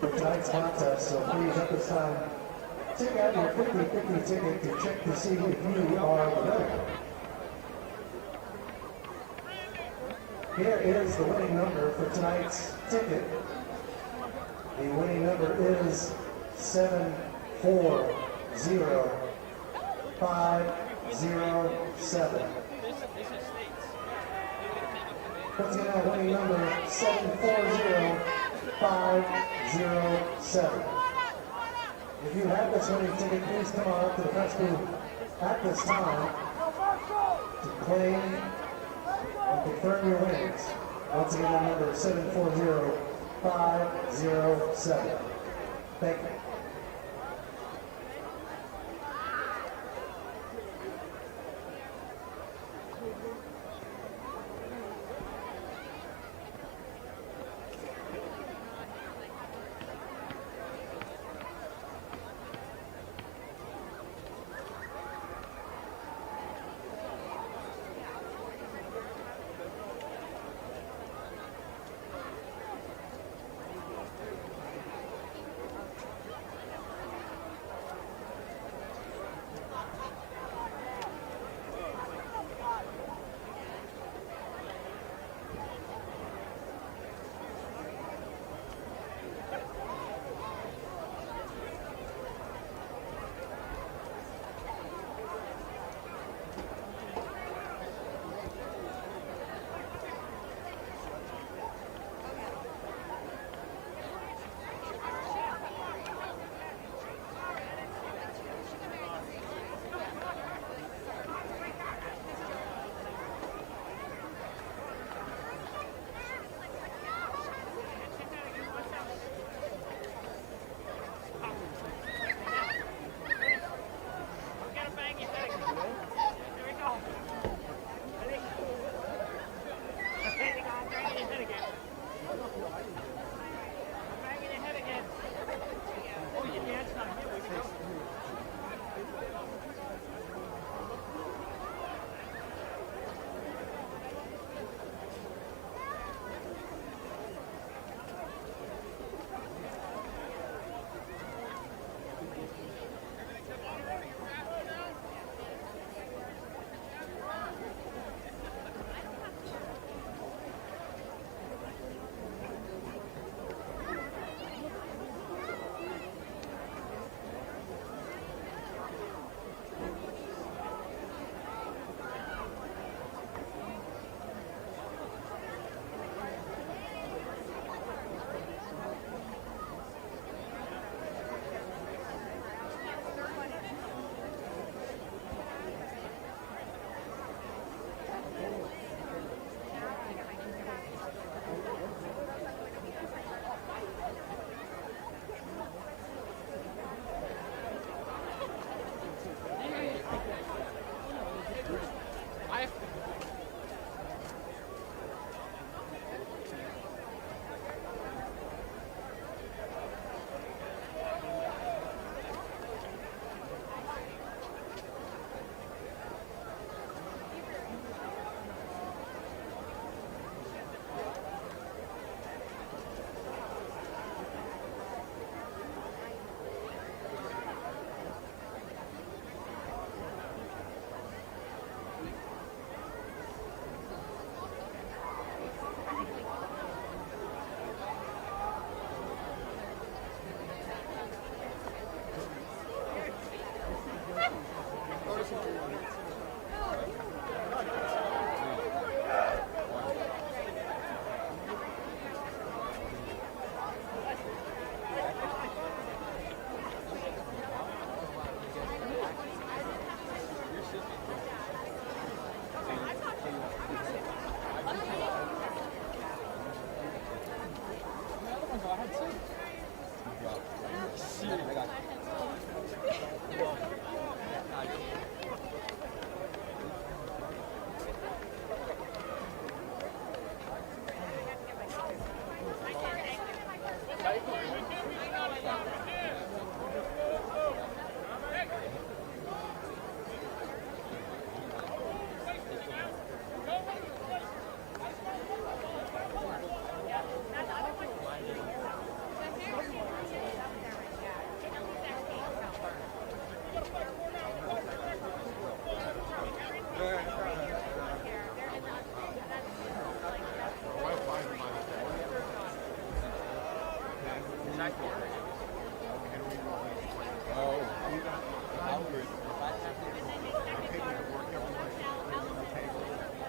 for tonight's contest. So please, at this time, take out your 50-50 ticket to check to see if you are the winner. Here is the winning number for tonight's ticket. The winning number is 740507. Once again, that winning number 740507. If you have this winning ticket, please come on up to the press booth at this time to claim and confirm your winnings. Once again, that number is 740507. Thank you. No, I had two. I got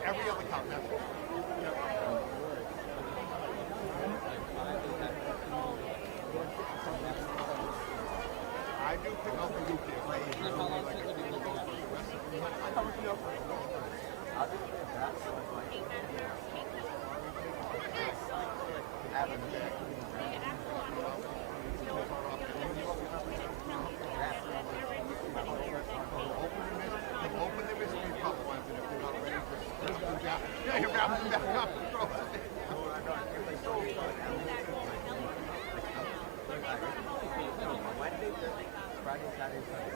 Every other cup, that's it. I do pick up the nuclear. Open the mystery cup ones, and if they're not ready for yeah, you wrap them back up and throw it. Wednesday, Thursday, Friday, Saturday, Sunday.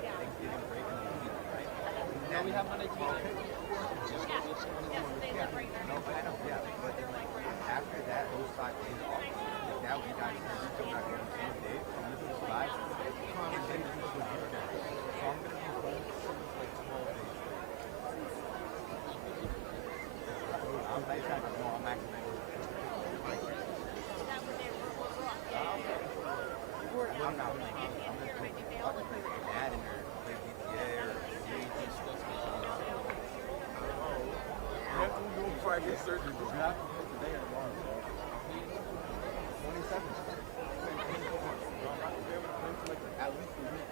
Thanksgiving break and the weekend, right? No, we have Monday, Tuesday. No, but I know, yeah. But it's like after that, those 5 days off, like now we guys are still not going to the same day. So this is 5 conversations with you guys. So I'm going to be home for like 12 days. I'm not trying to know, I'm actually. I'm not. I'm just playing like Madden or play GTA or That's what we're doing before I get surgery. You have to play today or tomorrow, bro. 27. At least a week.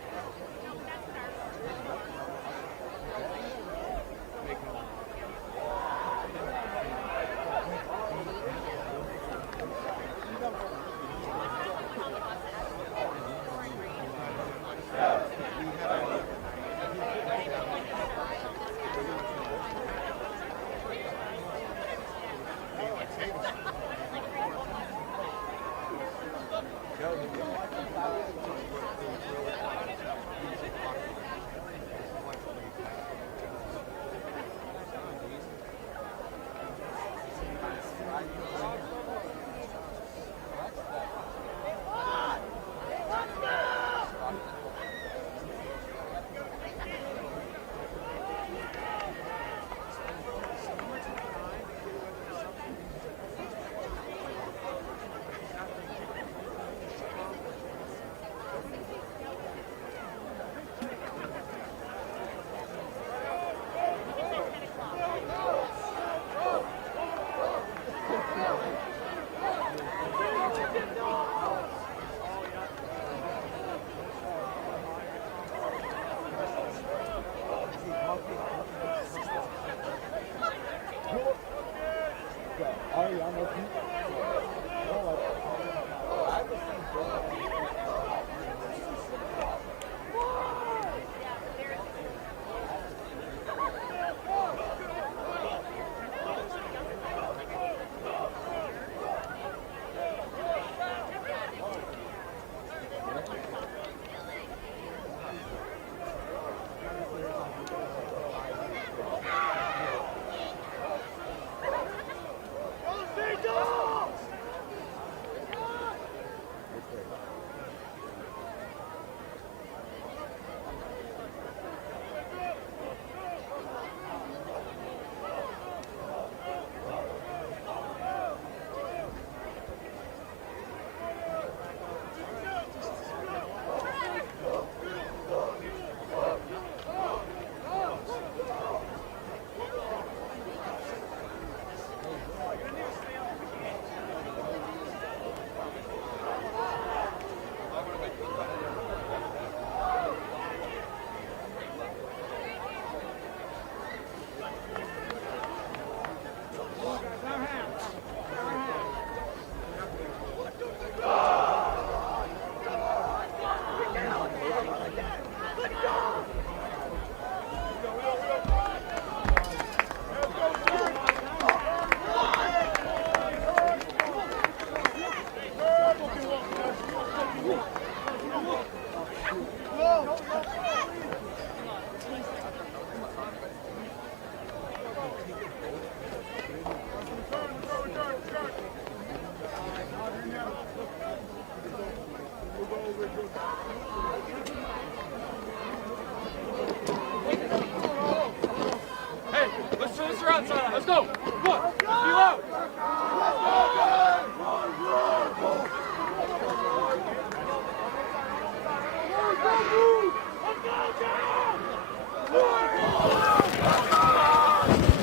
Go!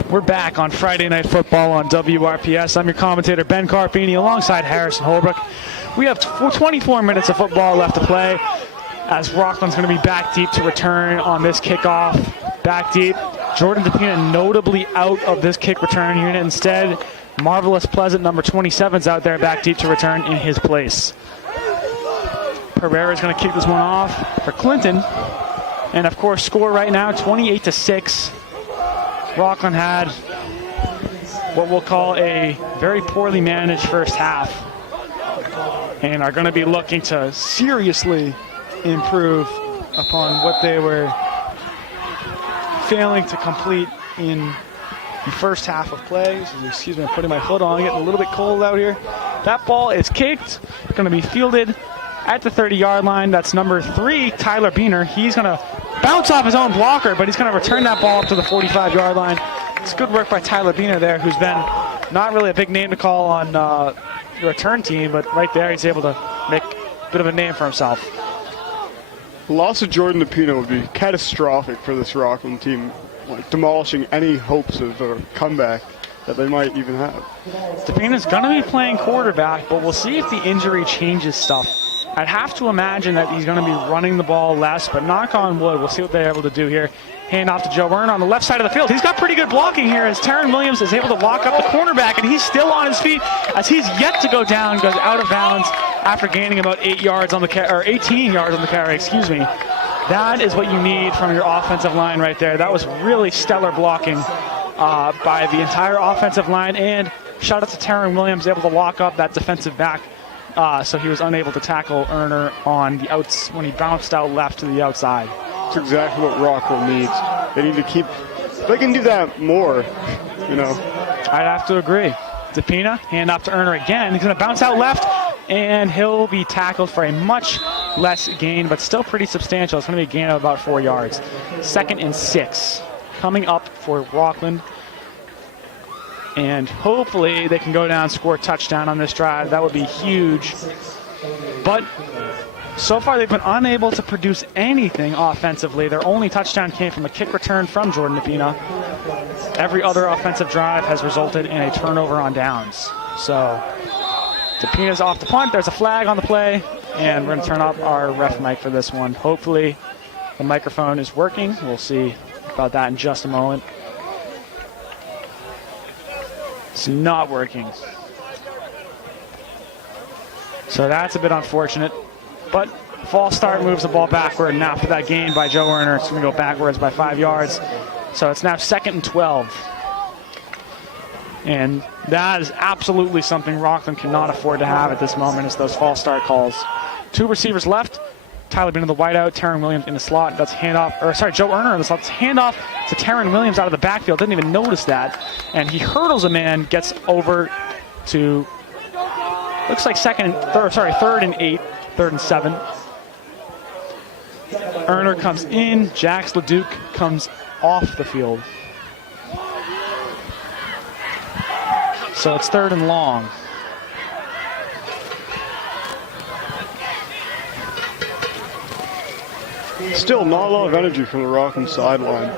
We're back on Friday Night Football on WRPS. I'm your commentator, Ben Carpini, alongside Harrison Holbrook. We have 24 minutes of football left to play as Rockland's going to be back deep to return on this kickoff. Back deep. Jordan DePina notably out of this kick return unit. Instead, Marvelous Pleasant, number 27's out there back deep to return in his place. Pereira's going to kick this one off for Clinton. And of course, score right now, 28-6. Rockland had what we'll call a very poorly managed first half and are going to be looking to seriously improve upon what they were failing to complete in the first half of play. So, excuse me, I'm putting my hood on, getting a little bit cold out here. That ball is kicked, going to be fielded at the 30-yard line. That's number 3, Tyler Beener. He's going to bounce off his own blocker, but he's going to return that ball up to the 45-yard line. It's good work by Tyler Beener there, who's been not really a big name to call on the return team, but right there he's able to make a bit of a name for himself. The loss of Jordan DePina would be catastrophic for this Rockland team, like demolishing any hopes of a comeback that they might even have. DePina's going to be playing quarterback, but we'll see if the injury changes stuff. I'd have to imagine that he's going to be running the ball less, but knock on wood, we'll see what they're able to do here. Hand off to Joe Werner on the left side of the field. He's got pretty good blocking here as Taron Williams is able to lock up the cornerback, and he's still on his feet as he's yet to go down, goes out of bounds after gaining about 18 yards on the carry, excuse me. That is what you need from your offensive line right there. That was really stellar blocking by the entire offensive line, and shout out to Taron Williams, able to lock up that defensive back. So he was unable to tackle Erner on the outs when he bounced out left to the outside. That's exactly what Rockland needs. They need to keep, they can do that more, you know. I'd have to agree. DePina, hand off to Erner again. He's going to bounce out left, and he'll be tackled for a much less gain, but still pretty substantial. It's going to be a gain of about 4 yards. 2nd and 6 coming up for Rockland. And hopefully they can go down and score a touchdown on this drive. That would be huge. But so far they've been unable to produce anything offensively. Their only touchdown came from a kick return from Jordan DePina. Every other offensive drive has resulted in a turnover on downs. So DePina's off the punt. There's a flag on the play. And we're going to turn up our ref mic for this one. Hopefully the microphone is working. We'll see about that in just a moment. It's not working. So that's a bit unfortunate. But false start moves the ball backward. And after that gain by Joe Werner, it's going to go backwards by 5 yards. So it's now 2nd and 12. And that is absolutely something Rockland cannot afford to have at this moment, is those false start calls. 2 receivers left. Tyler Beener in the wideout, Taron Williams in the slot. That's handoff, or sorry, Joe Erner in the slot. It's handoff to Taron Williams out of the backfield. Didn't even notice that. And he hurdles a man, gets over to, looks like 3rd and 8, 3rd and 7. Erner comes in, Jax Leduc comes off the field. So it's 3rd and long. Still not a lot of energy from the Rockland sideline.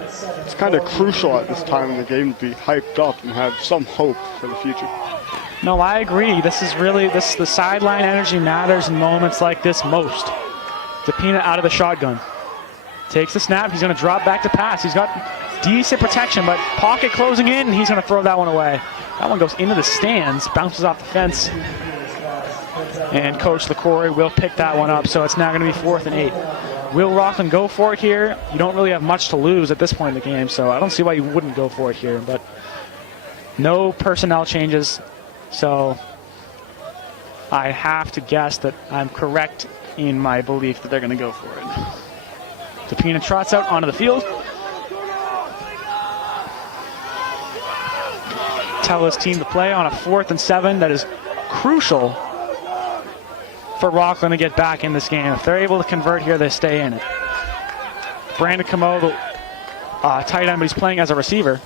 It's kind of crucial at this time in the game to be hyped up and have some hope for the future. No, I agree. This is really, the sideline energy matters in moments like this most. DePina out of the shotgun. Takes the snap. He's going to drop back to pass. He's got decent protection, but pocket closing in, and he's going to throw that one away. That one goes into the stands, bounces off the fence. And Coach LaCroix will pick that one up, so it's now going to be 4th and 8. Will Rockland go for it here? You don't really have much to lose at this point in the game, so I don't see why you wouldn't go for it here. But no personnel changes, so I have to guess that I'm correct in my belief that they're going to go for it. DePina trots out onto the field. Tell his team to play on a 4th and 7. That is crucial for Rockland to get back in this game. If they're able to convert here, they stay in it. Brandon Camo, the tight end, but he's playing as a receiver.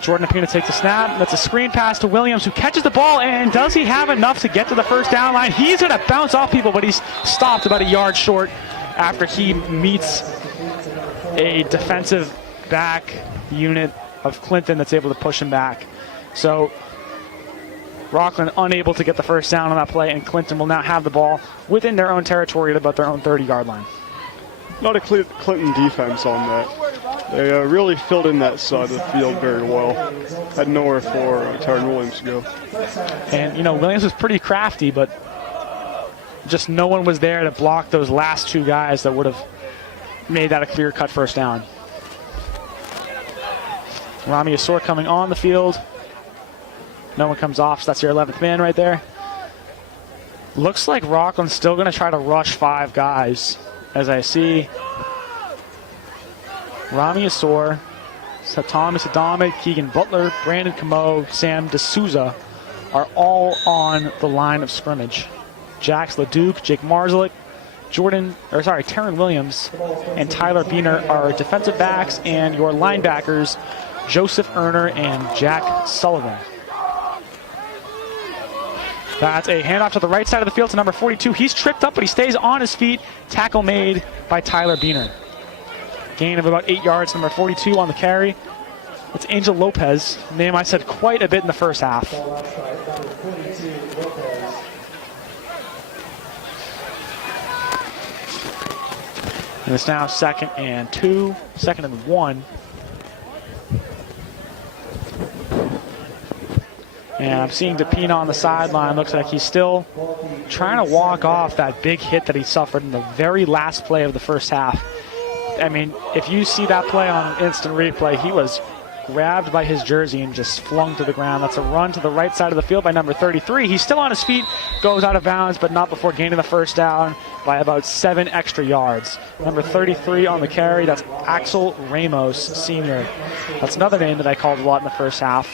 Jordan DePina takes a snap. That's a screen pass to Williams, who catches the ball, and does he have enough to get to the first down line? He's going to bounce off people, but he's stopped about a yard short after he meets a defensive back unit of Clinton that's able to push him back. So Rockland unable to get the first down on that play, and Clinton will now have the ball within their own territory at about their own 30-yard line. Not a Clinton defense on that. They really filled in that side of the field very well. Had nowhere for Tyron Williams to go. And, Williams was pretty crafty, but just no one was there to block those last two guys that would have made that a clear-cut first down. Rami Asor coming on the field. No one comes off, so that's your 11th man right there. Looks like Rockland's still going to try to rush 5 guys. As I see Rami Asor, Tommy Sadame, Keegan Butler, Brandon Camo, Sam D'Souza are all on the line of scrimmage. Jax LeDuc, Jake Marzlick, Taryn Williams, and Tyler Beener are defensive backs, and your linebackers, Joseph Erner and Jack Sullivan. That's a handoff to the right side of the field to number 42. He's tripped up, but he stays on his feet. Tackle made by Tyler Beener. Gain of about 8 yards, number 42 on the carry. It's Angel Lopez, name I said quite a bit in the first half. And it's now 2nd and 2, 2nd and 1. And I'm seeing DePina on the sideline. Looks like he's still trying to walk off that big hit that he suffered in the very last play of the first half. I mean, if you see that play on instant replay, he was grabbed by his jersey and just flung to the ground. That's a run to the right side of the field by number 33. He's still on his feet, goes out of bounds, but not before gaining the first down by about 7 extra yards. Number 33 on the carry, that's Axel Ramos, senior. That's another name that I called a lot in the first half.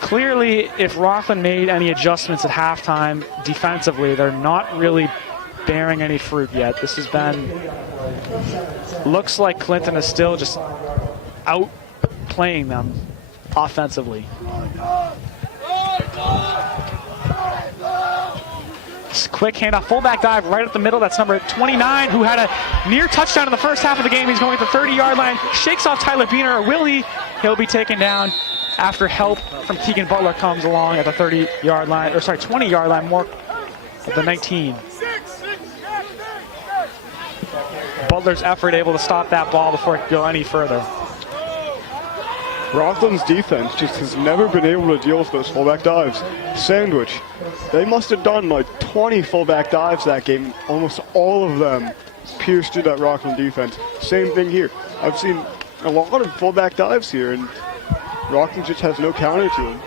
Clearly, if Rockland made any adjustments at halftime defensively, they're not really bearing any fruit yet. This has been, looks like Clinton is still just outplaying them offensively. Quick handoff, fullback dive right up the middle. That's number 29, who had a near touchdown in the first half of the game. He's going at the 30-yard line, shakes off Tyler Beener, or will he? He'll be taken down after help from Keegan Butler comes along at the 30-yard line, 20-yard line, more at the 19. Butler's effort able to stop that ball before it could go any further. Rockland's defense just has never been able to deal with those fullback dives. Sandwich, they must have done like 20 fullback dives that game. Almost all of them pierced through that Rockland defense. Same thing here. I've seen a lot of fullback dives here, and Rockland just has no counter to him.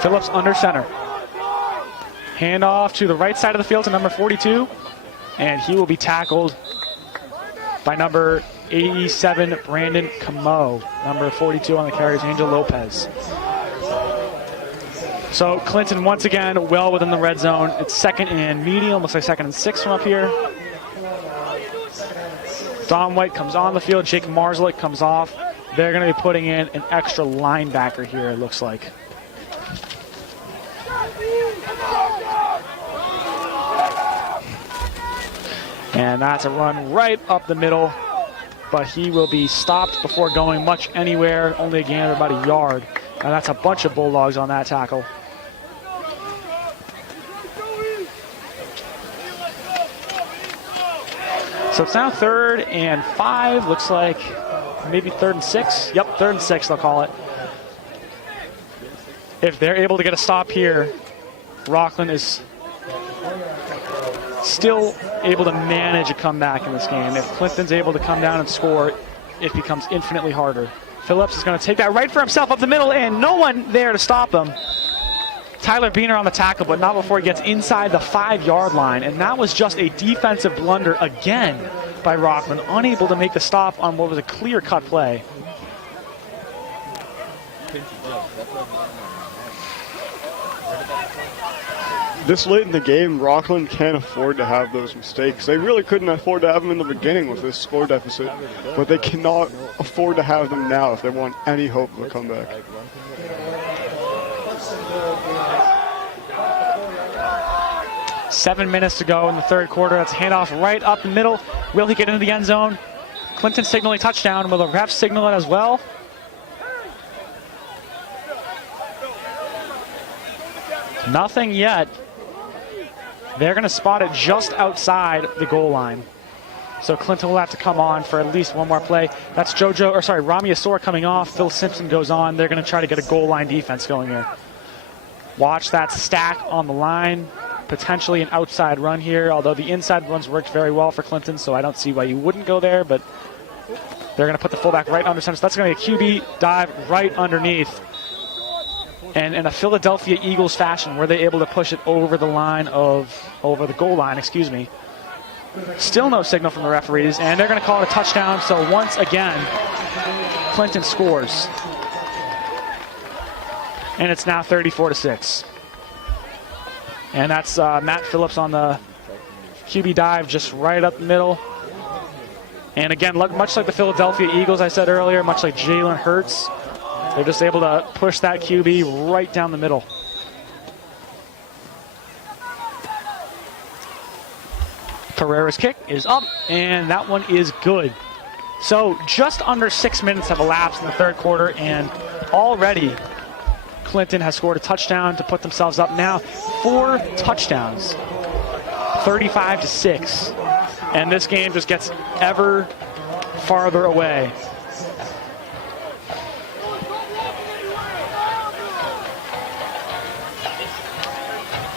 Phillips under center. Handoff to the right side of the field to number 42, and he will be tackled by number 87, Brandon Camo. Number 42 on the carry is Angel Lopez. So Clinton once again well within the red zone. It's 2nd and medium, looks like 2nd and 6 from up here. Don White comes on the field, Jake Marzlick comes off. They're going to be putting in an extra linebacker here, it looks like. And that's a run right up the middle, but he will be stopped before going much anywhere, only a gain of about a yard. And that's a bunch of Bulldogs on that tackle. So it's now 3rd and 5, looks like maybe 3rd and 6. Yep, 3rd and 6, they'll call it. If they're able to get a stop here, Rockland is still able to manage a comeback in this game. If Clinton's able to come down and score, it becomes infinitely harder. Phillips is going to take that right for himself up the middle, and no one there to stop him. Tyler Beener on the tackle, but not before he gets inside the 5-yard line, and that was just a defensive blunder again by Rockland, unable to make the stop on what was a clear-cut play. This late in the game, Rockland can't afford to have those mistakes. They really couldn't afford to have them in the beginning with this score deficit, but they cannot afford to have them now if they want any hope of a comeback. Seven minutes to go in the third quarter. That's a handoff right up the middle. Will he get into the end zone? Clinton signaling touchdown. Will the ref signal it as well? Nothing yet. They're going to spot it just outside the goal line. So Clinton will have to come on for at least one more play. That's Rami Asor coming off. Phil Simpson goes on. They're going to try to get a goal line defense going here. Watch that stack on the line. Potentially an outside run here, although the inside runs worked very well for Clinton, so I don't see why you wouldn't go there, but they're going to put the fullback right under center. So that's going to be a QB dive right underneath. And in a Philadelphia Eagles fashion, were they able to push it over the goal line, excuse me. Still no signal from the referees, and they're going to call it a touchdown. So once again, Clinton scores. And it's now 34-6. And that's Matt Phillips on the QB dive just right up the middle. And again, much like the Philadelphia Eagles I said earlier, much like Jalen Hurts, they're just able to push that QB right down the middle. Pereira's kick is up, and that one is good. So just under 6 minutes have elapsed in the third quarter, and already Clinton has scored a touchdown to put themselves up now 4 touchdowns, 35-6. And this game just gets ever farther away.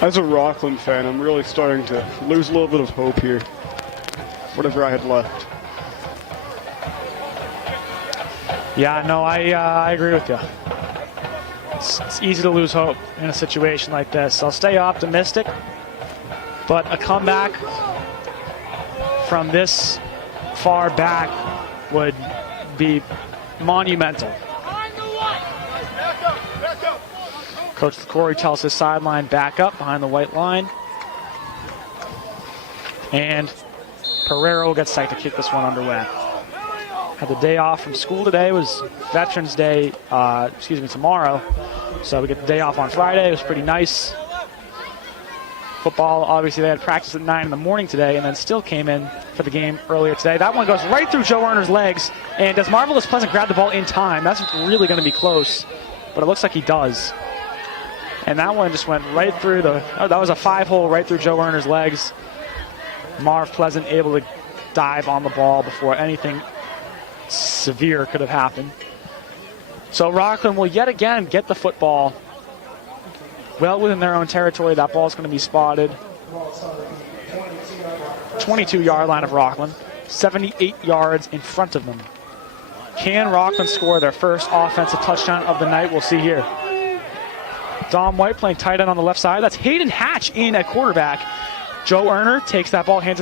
As a Rockland fan, I'm really starting to lose a little bit of hope here. Whatever I had left. Yeah, no, I agree with you. It's easy to lose hope in a situation like this. I'll stay optimistic, but a comeback from this far back would be monumental. Coach Corey tells his sideline back up behind the white line. And Pereira will get psyched to kick this one underway. Had the day off from school today. It was Veterans Day, tomorrow. So we get the day off on Friday. It was pretty nice. Football, obviously they had practice at 9 in the morning today and then still came in for the game earlier today. That one goes right through Joe Erner's legs. And does Marvelous Pleasant grab the ball in time? That's really going to be close, but it looks like he does. And that one just went right through that was a 5-hole right through Joe Erner's legs. Marv Pleasant able to dive on the ball before anything severe could have happened. So Rockland will yet again get the football well within their own territory. That ball is going to be spotted. 22-yard line of Rockland, 78 yards in front of them. Can Rockland score their first offensive touchdown of the night? We'll see here. Dom White playing tight end on the left side. That's Hayden Hatch in at quarterback. Joe Erner takes that ball, Hatch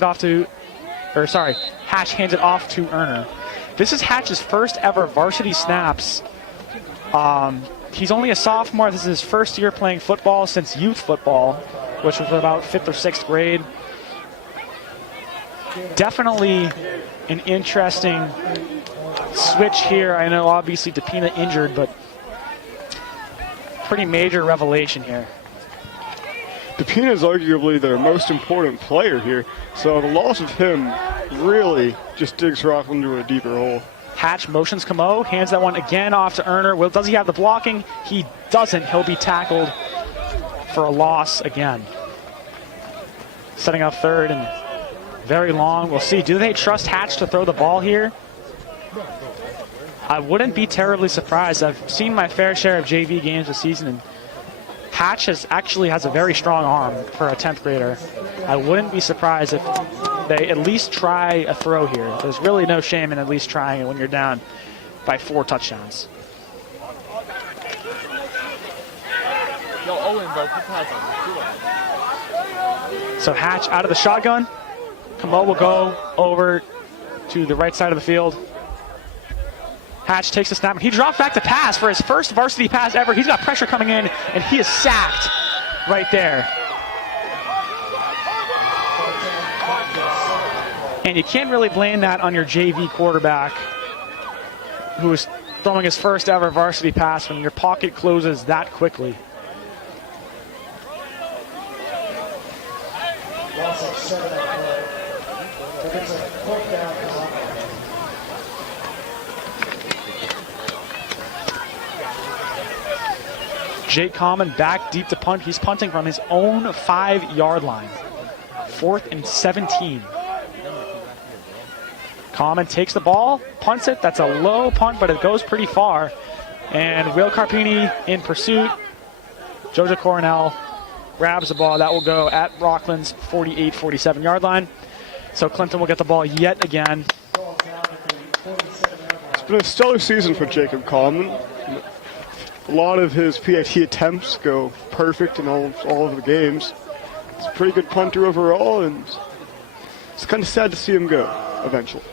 hands it off to Erner. This is Hatch's first ever varsity snaps. He's only a sophomore. This is his first year playing football since youth football, which was about 5th or 6th grade. Definitely an interesting switch here. I know obviously DePina injured, but pretty major revelation here. DePina is arguably their most important player here, so the loss of him really just digs Rockland into a deeper hole. Hatch motions Camo, hands that one again off to Erner. Well, does he have the blocking? He doesn't. He'll be tackled for a loss again. Setting up third and very long. We'll see. Do they trust Hatch to throw the ball here? I wouldn't be terribly surprised. I've seen my fair share of JV games this season, and Hatch actually has a very strong arm for a 10th grader. I wouldn't be surprised if they at least try a throw here. There's really no shame in at least trying it when you're down by 4 touchdowns. So Hatch out of the shotgun. Camo will go over to the right side of the field. Hatch takes a snap, and he drops back to pass for his first varsity pass ever. He's got pressure coming in, and he is sacked right there. And you can't really blame that on your JV quarterback who is throwing his first ever varsity pass when your pocket closes that quickly. Jake Common back deep to punt. He's punting from his own 5-yard line. 4th and 17. Common takes the ball, punts it. That's a low punt, but it goes pretty far. And Will Carpini in pursuit. Jojo Coronel grabs the ball. That will go at Rockland's 48-47 yard line. So Clinton will get the ball yet again. It's been a stellar season for Jacob Common. A lot of his PAT attempts go perfect in all of the games. He's a pretty good punter overall, and it's kind of sad to see him go eventually.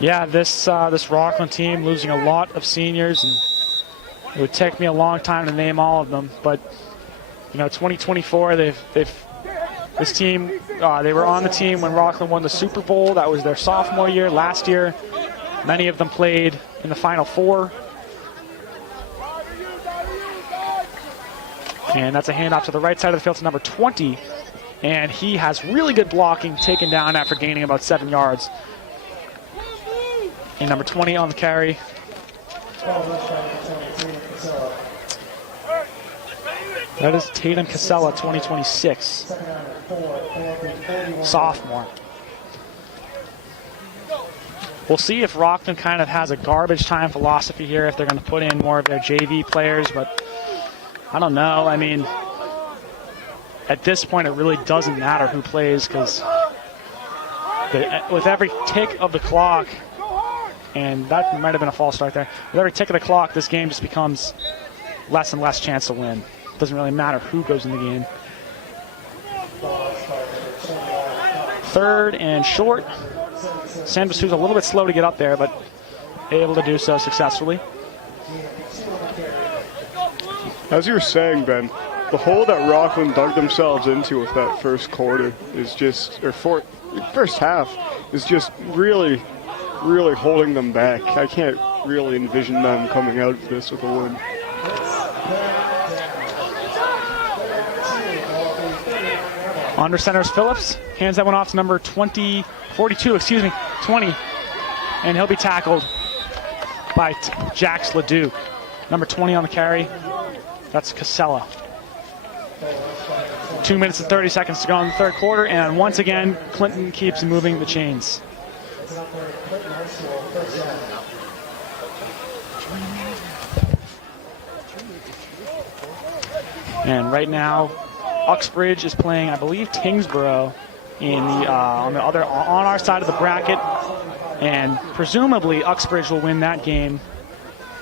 Yeah, this Rockland team losing a lot of seniors, and it would take me a long time to name all of them. But 2024, this team they were on the team when Rockland won the Super Bowl. That was their sophomore year. Last year, many of them played in the Final Four. And that's a handoff to the right side of the field to number 20. And he has really good blocking, taken down after gaining about 7 yards. And number 20 on the carry. That is Tatum Casella, 2026. Sophomore. We'll see if Rockland kind of has a garbage time philosophy here, if they're going to put in more of their JV players, but I don't know. I mean, at this point, it really doesn't matter who plays, because with every tick of the clock, and that might have been a false start there, with every tick of the clock, this game just becomes less and less chance to win. It doesn't really matter who goes in the game. 3rd and short. Sanders, who's a little bit slow to get up there, but able to do so successfully. As you were saying, Ben, the hole that Rockland dug themselves into with that first quarter is just, first half is just really holding them back. I can't really envision them coming out of this with a win. Under centers Phillips, hands that one off to number 20, 20, and he'll be tackled by Jax Leduc. Number 20 on the carry, that's Casella. 2 minutes and 30 seconds to go in the third quarter, and once again, Clinton keeps moving the chains. And right now, Uxbridge is playing, I believe, Tingsboro in the on our side of the bracket, and presumably Uxbridge will win that game,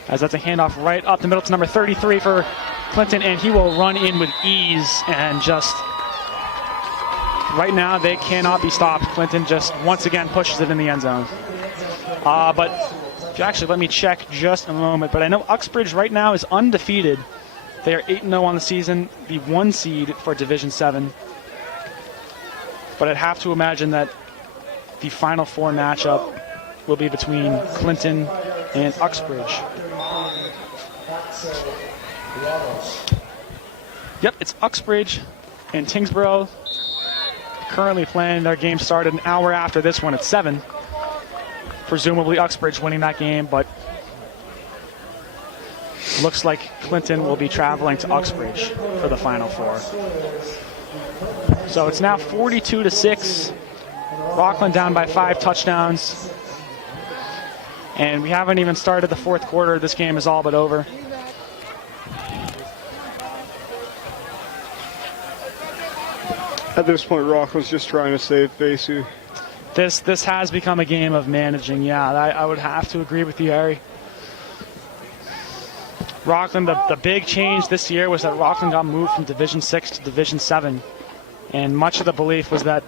as that's a handoff right up the middle to number 33 for Clinton, and he will run in with ease, and just right now they cannot be stopped. Clinton just once again pushes it in the end zone. But actually, let me check just a moment. But I know Uxbridge right now is undefeated. They are 8-0 on the season, the 1 seed for Division 7. But I'd have to imagine that the Final Four matchup will be between Clinton and Uxbridge. Yep, it's Uxbridge and Tingsboro currently playing. Their game started an hour after this one at 7. Presumably Uxbridge winning that game, but looks like Clinton will be traveling to Uxbridge for the Final Four. So it's now 42-6. Rockland down by 5 touchdowns. And we haven't even started the fourth quarter. This game is all but over. At this point, Rockland's just trying to save face here. This has become a game of managing. Yeah, I would have to agree with you, Harry. Rockland, the big change this year was that Rockland got moved from Division 6 to Division 7. And much of the belief was that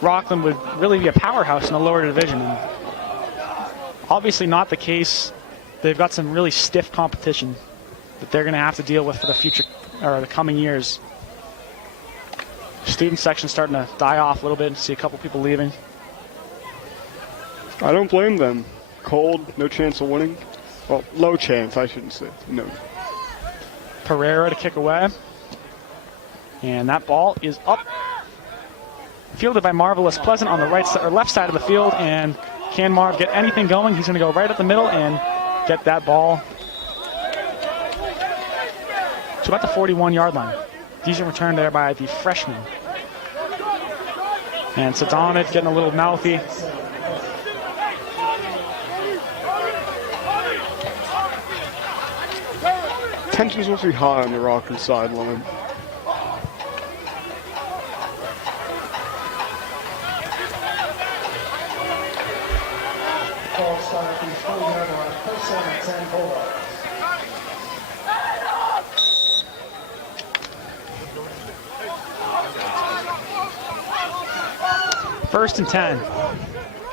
Rockland would really be a powerhouse in the lower division. And obviously not the case. They've got some really stiff competition that they're going to have to deal with for the future, or the coming years. Student section starting to die off a little bit. See a couple people leaving. I don't blame them. Cold, no chance of winning. Well, low chance, I shouldn't say. No. Pereira to kick away. And that ball is up. Fielded by Marvelous Pleasant on the right or left side of the field. And can Marv get anything going? He's going to go right up the middle and get that ball to about the 41-yard line. Decent return there by the freshman. And Sadamit getting a little mouthy. Tensions must be high on the Rockland sideline. Ball start at the 40-yard line. First down and 10 Bulldogs. First and 10.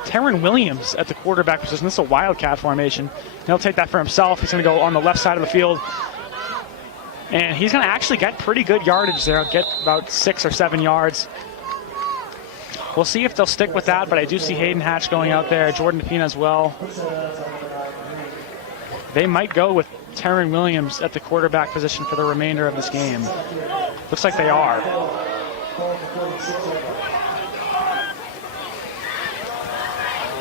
Terran Williams at the quarterback position. This is a wildcat formation. He'll take that for himself. He's going to go on the left side of the field. And he's going to actually get pretty good yardage there. Get about 6 or 7 yards. We'll see if they'll stick with that, but I do see Hayden Hatch going out there, Jordan DePina as well. They might go with Terran Williams at the quarterback position for the remainder of this game. Looks like they are.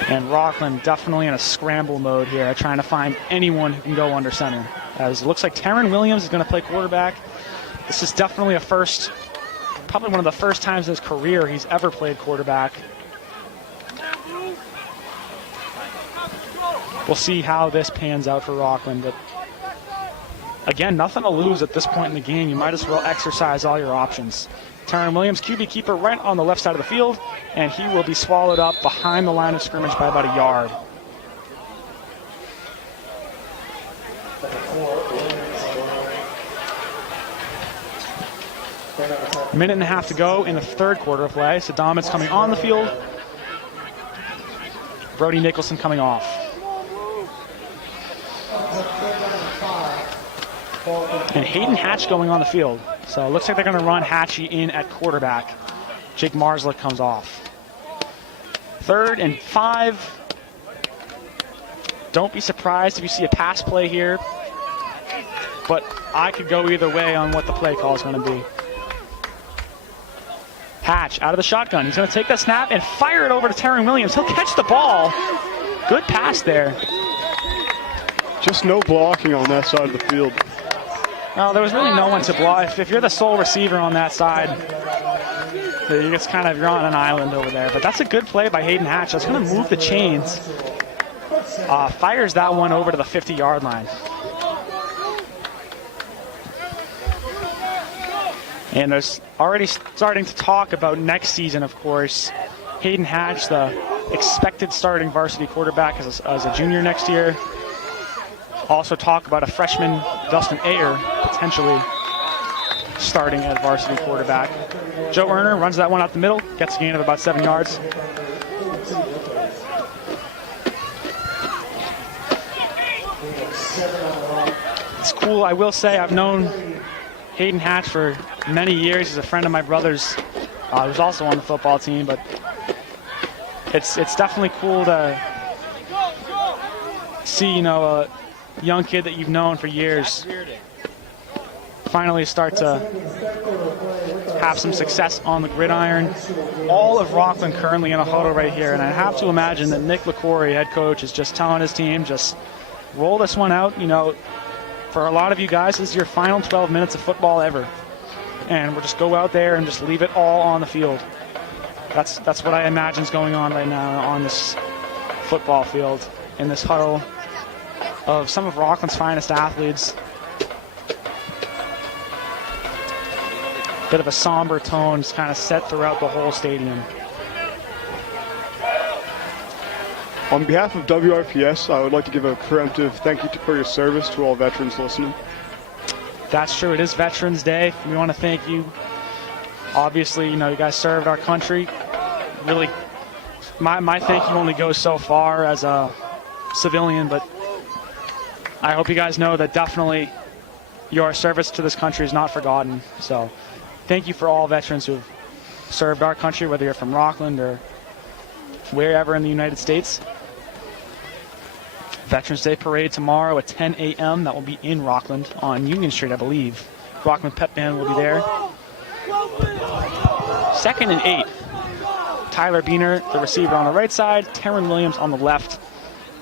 And Rockland definitely in a scramble mode here, trying to find anyone who can go under center. As it looks like Terran Williams is going to play quarterback. This is definitely a first, probably one of the first times in his career he's ever played quarterback. We'll see how this pans out for Rockland. But again, nothing to lose at this point in the game. You might as well exercise all your options. Terran Williams, QB keeper, right on the left side of the field, and he will be swallowed up behind the line of scrimmage by about a yard. Minute and a half to go in the third quarter of play. Sadamit's coming on the field. Brody Nicholson coming off. And Hayden Hatch going on the field. So it looks like they're going to run Hatchie in at quarterback. Jake Marslick comes off. 3rd and 5. Don't be surprised if you see a pass play here. But I could go either way on what the play call is going to be. Hatch out of the shotgun. He's going to take that snap and fire it over to Terran Williams. He'll catch the ball. Good pass there. Just no blocking on that side of the field. No, there was really no one to block. If you're the sole receiver on that side, it's kind of, you're on an island over there. But that's a good play by Hayden Hatch. That's going to move the chains. Fires that one over to the 50-yard line. And there's already starting to talk about next season, of course. Hayden Hatch, the expected starting varsity quarterback as a junior next year. Also talk about a freshman, Dustin Ayer, potentially starting at varsity quarterback. Joe Erner runs that one out the middle, gets a gain of about 7 yards. It's cool, I will say, I've known Hayden Hatch for many years. He's a friend of my brother's, who's also on the football team, but it's definitely cool to see, a young kid that you've known for years finally start to have some success on the gridiron. All of Rockland currently in a huddle right here, and I have to imagine that Nick LaCory, head coach, is just telling his team, just roll this one out. For a lot of you guys, this is your final 12 minutes of football ever, and we'll just go out there and just leave it all on the field. That's what I imagine is going on right now on this football field, in this huddle of some of Rockland's finest athletes. Bit of a somber tone is kind of set throughout the whole stadium. On behalf of WRPS, I would like to give a preemptive thank you for your service to all veterans listening. That's true. It is Veterans Day. We want to thank you. Obviously, you guys served our country. Really, my thank you only goes so far as a civilian, but I hope you guys know that definitely your service to this country is not forgotten. So thank you for all veterans who have served our country, whether you're from Rockland or wherever in the United States. Veterans Day parade tomorrow at 10 a.m. That will be in Rockland on Union Street, I believe. Rockland Pep Band will be there. 2nd and 8. Tyler Beener, the receiver, on the right side. Terran Williams on the left.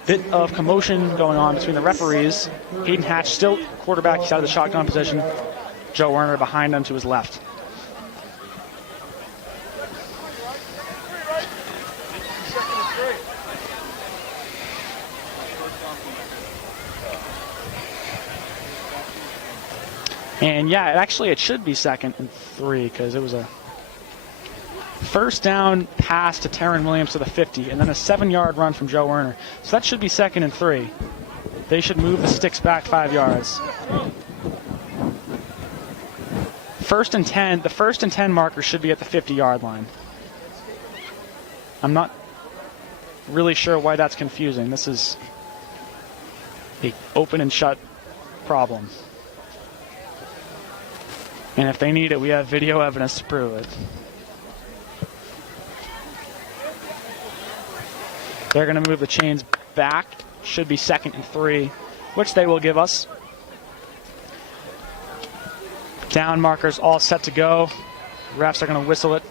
Bit of commotion going on between the referees. Hayden Hatch still quarterback. He's out of the shotgun position. Joe Werner behind him to his left. And yeah, it should be 2nd and 3 because it was a first down pass to Taryn Williams to the 50 and then a 7-yard run from Joe Werner. So that should be 2nd and 3. They should move the sticks back 5 yards. First and 10, the 1st and 10 marker should be at the 50-yard line. I'm not really sure why that's confusing. This is a open and shut problem. And if they need it, we have video evidence to prove it. They're going to move the chains back. Should be 2nd and 3, which they will give us. Down markers all set to go. Refs are going to whistle it.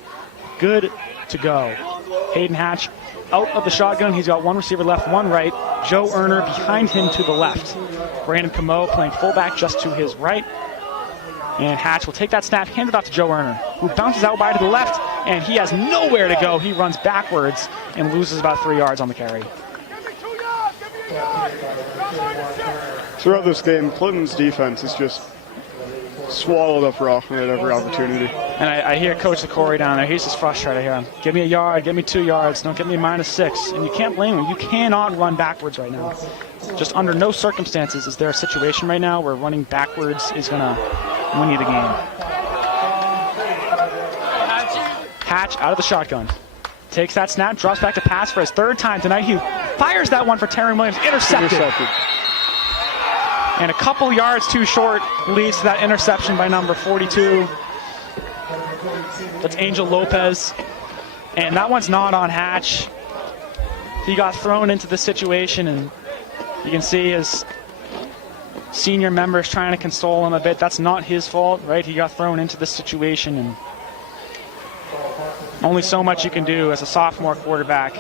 Good to go. Hayden Hatch out of the shotgun. He's got one receiver left, one right. Joe Werner behind him to the left. Brandon Camo playing fullback just to his right. And Hatch will take that snap, hand it off to Joe Werner, who bounces out wide to the left, and he has nowhere to go. He runs backwards and loses about 3 yards on the carry. Throughout this game, Clinton's defense has just swallowed up Rockland at every opportunity. And I hear Coach Corey down there. He's just frustrated. I hear him. Give me a yard. Give me 2 yards. Don't give me -6. And you can't blame him. You cannot run backwards right now. Just under no circumstances is there a situation right now where running backwards is going to win you the game. Hatch out of the shotgun. Takes that snap, drops back to pass for his 3rd time tonight. He fires that one for Taryn Williams. Intercepted. And a couple yards too short leads to that interception by number 42. That's Angel Lopez. And that one's not on Hatch. He got thrown into the situation, and you can see his senior members trying to console him a bit. That's not his fault, right? He got thrown into this situation, and only so much you can do as a sophomore quarterback.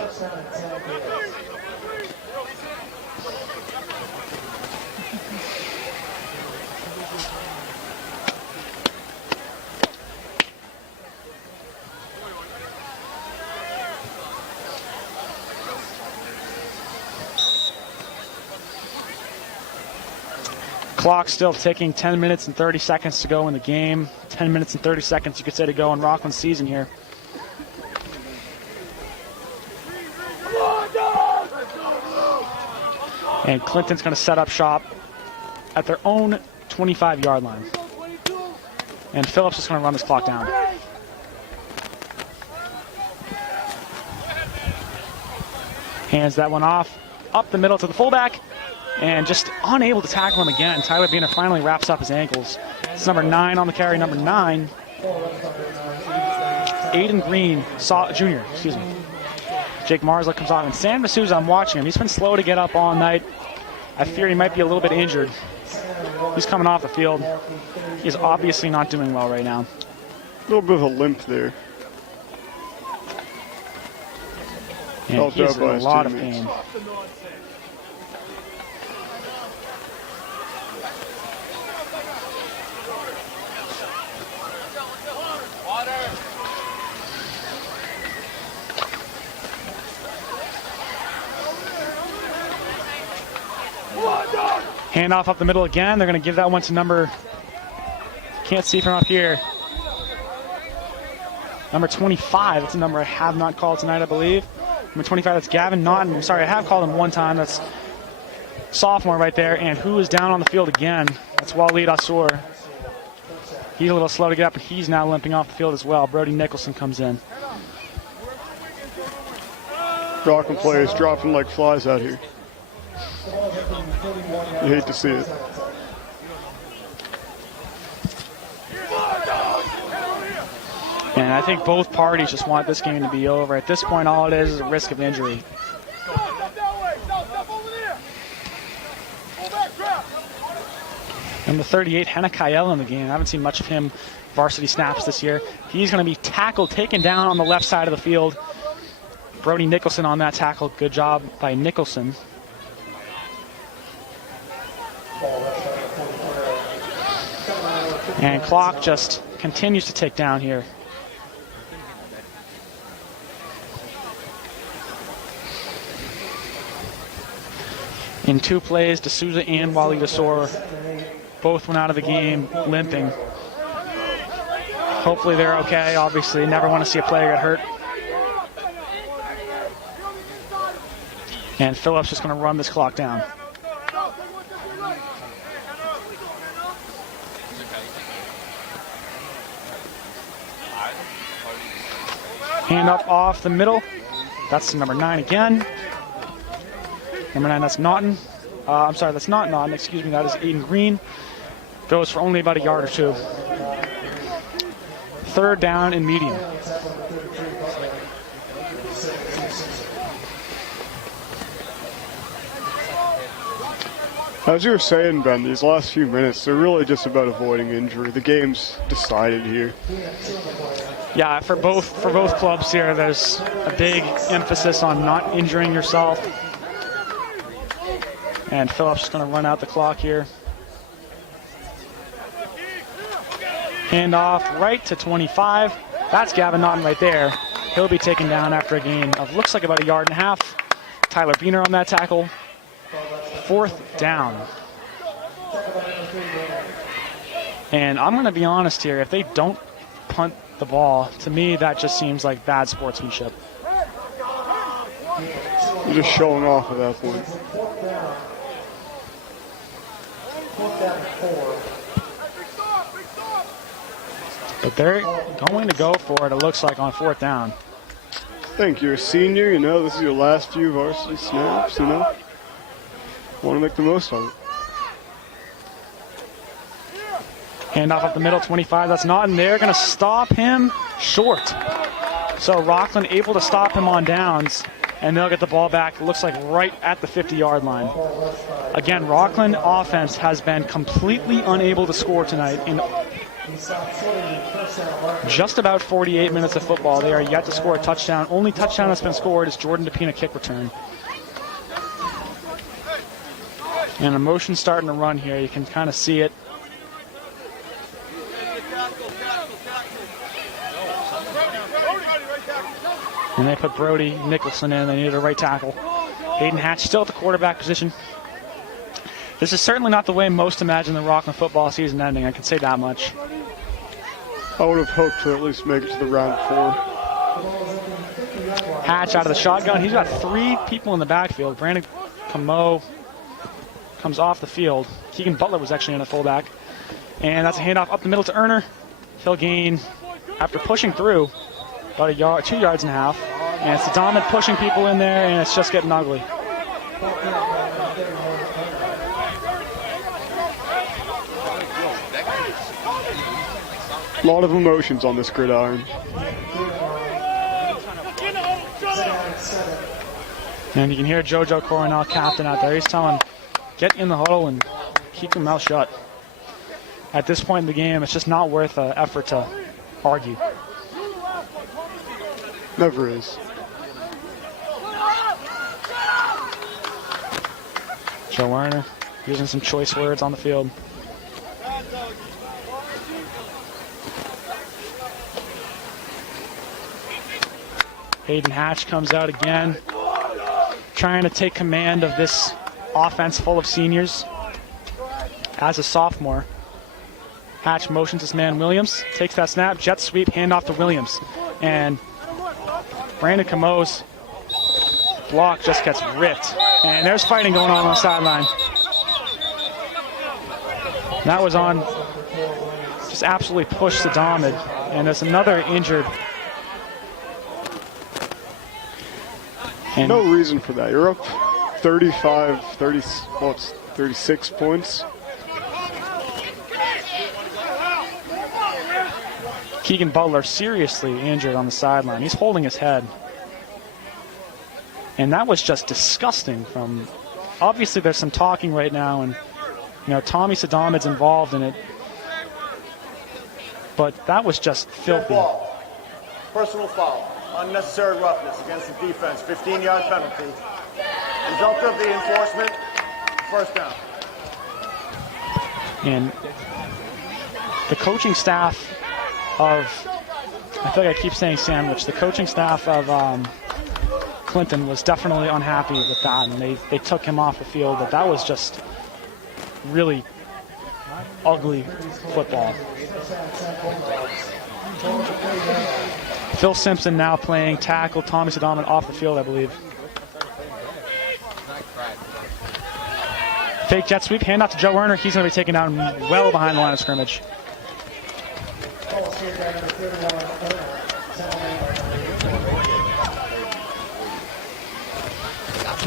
Clock still ticking, 10 minutes and 30 seconds to go in the game. 10 minutes and 30 seconds, you could say, to go in Rockland's season here. And Clinton's going to set up shop at their own 25-yard line. And Phillips is going to run this clock down. Hands that one off, up the middle to the fullback. And just unable to tackle him again. Tyler Biener finally wraps up his ankles. It's number 9 on the carry, number 9. Aiden Green, Jr., excuse me. Jake Marsla comes off, and San Masuza, I'm watching him. He's been slow to get up all night. I fear he might be a little bit injured. He's coming off the field. He's obviously not doing well right now. A little bit of a limp there. And he's in a lot of pain. Handoff up the middle again. They're going to give that one to number, can't see from up here, number 25. That's a number I have not called tonight, I believe. Number 25, that's Gavin Naughton. I'm sorry, I have called him one time. That's sophomore right there. And who is down on the field again? That's Waleed Assour. He's a little slow to get up, and he's now limping off the field as well. Brody Nicholson comes in. Rockland players dropping like flies out here. You hate to see it. And I think both parties just want this game to be over. At this point, all it is a risk of injury. Number 38, Henna Kyle in the game. I haven't seen much of him varsity snaps this year. He's going to be tackled, taken down on the left side of the field. Brody Nicholson on that tackle. Good job by Nicholson. And clock just continues to tick down here. In 2 plays, D'Souza and Wally Desor both went out of the game limping. Hopefully they're okay. Obviously, never want to see a player get hurt. And Phillips just going to run this clock down. Hand up off the middle. That's number 9 again. Number 9, that's Naughton. I'm sorry, that's not Naughton. Excuse me, that is Aiden Green. Goes for only about a yard or 2. 3rd down and medium. As you were saying, Ben, these last few minutes, they're really just about avoiding injury. The game's decided here. Yeah, for both clubs here, there's a big emphasis on not injuring yourself. And Phillips is going to run out the clock here. Hand off right to 25. That's Gavin Naughton right there. He'll be taken down after a gain of looks like about a yard and a half. Tyler Beener on that tackle. 4th down. And I'm going to be honest here, if they don't punt the ball, to me that just seems like bad sportsmanship. They're just showing off at that point. But they're going to go for it, it looks like, on 4th down. I think you're a senior, you know, this is your last few varsity snaps, you know. Want to make the most of it. Hand off up the middle, 25, that's Naughton. They're going to stop him short. So Rockland able to stop him on downs, and they'll get the ball back, it looks like right at the 50-yard line. Again, Rockland offense has been completely unable to score tonight in just about 48 minutes of football. They are yet to score a touchdown. Only touchdown that's been scored is Jordan DePina kick return. And a motion starting to run here. You can kind of see it. And they put Brody Nicholson in. They needed a right tackle. Hayden Hatch still at the quarterback position. This is certainly not the way most imagine the Rockland football season ending. I can say that much. I would have hoped to at least make it to the round 4. Hatch out of the shotgun. He's got 3 people in the backfield. Brandon Camo comes off the field. Keegan Butler was actually in a fullback. And that's a handoff up the middle to Erner. He'll gain, after pushing through, about a yard, 2 yards and a half. And it's Domin pushing people in there, and it's just getting ugly. A lot of emotions on this gridiron. And you can hear JoJo Coronel, captain, out there. He's telling, get in the huddle and keep your mouth shut. At this point in the game, it's just not worth an effort to argue. Never is. Joe Werner using some choice words on the field. Hayden Hatch comes out again, trying to take command of this offense full of seniors. As a sophomore, Hatch motions his man Williams, takes that snap, jet sweep, handoff to Williams. And Brandon Camo's block just gets ripped. And there's fighting going on the sideline. That was on, just absolutely pushed the Domid. And there's another injured. And no reason for that. You're up 35, 30, well, it's 36 points. Keegan Butler seriously injured on the sideline. He's holding his head. And that was just disgusting from, obviously there's some talking right now, and you know, Tommy Sadamid's involved in it. But that was just filthy. Personal foul. Unnecessary roughness against the defense. 15-yard penalty. Result of the enforcement, 1st down. And the coaching staff of, I feel like I keep saying Sandwich, the coaching staff of Clinton was definitely unhappy with that, and they took him off the field, but that was just really ugly football. Phil Simpson now playing tackle, Tommy Sadaman off the field, I believe. Fake jet sweep, hand off to Joe Werner. He's going to be taken down well behind the line of scrimmage.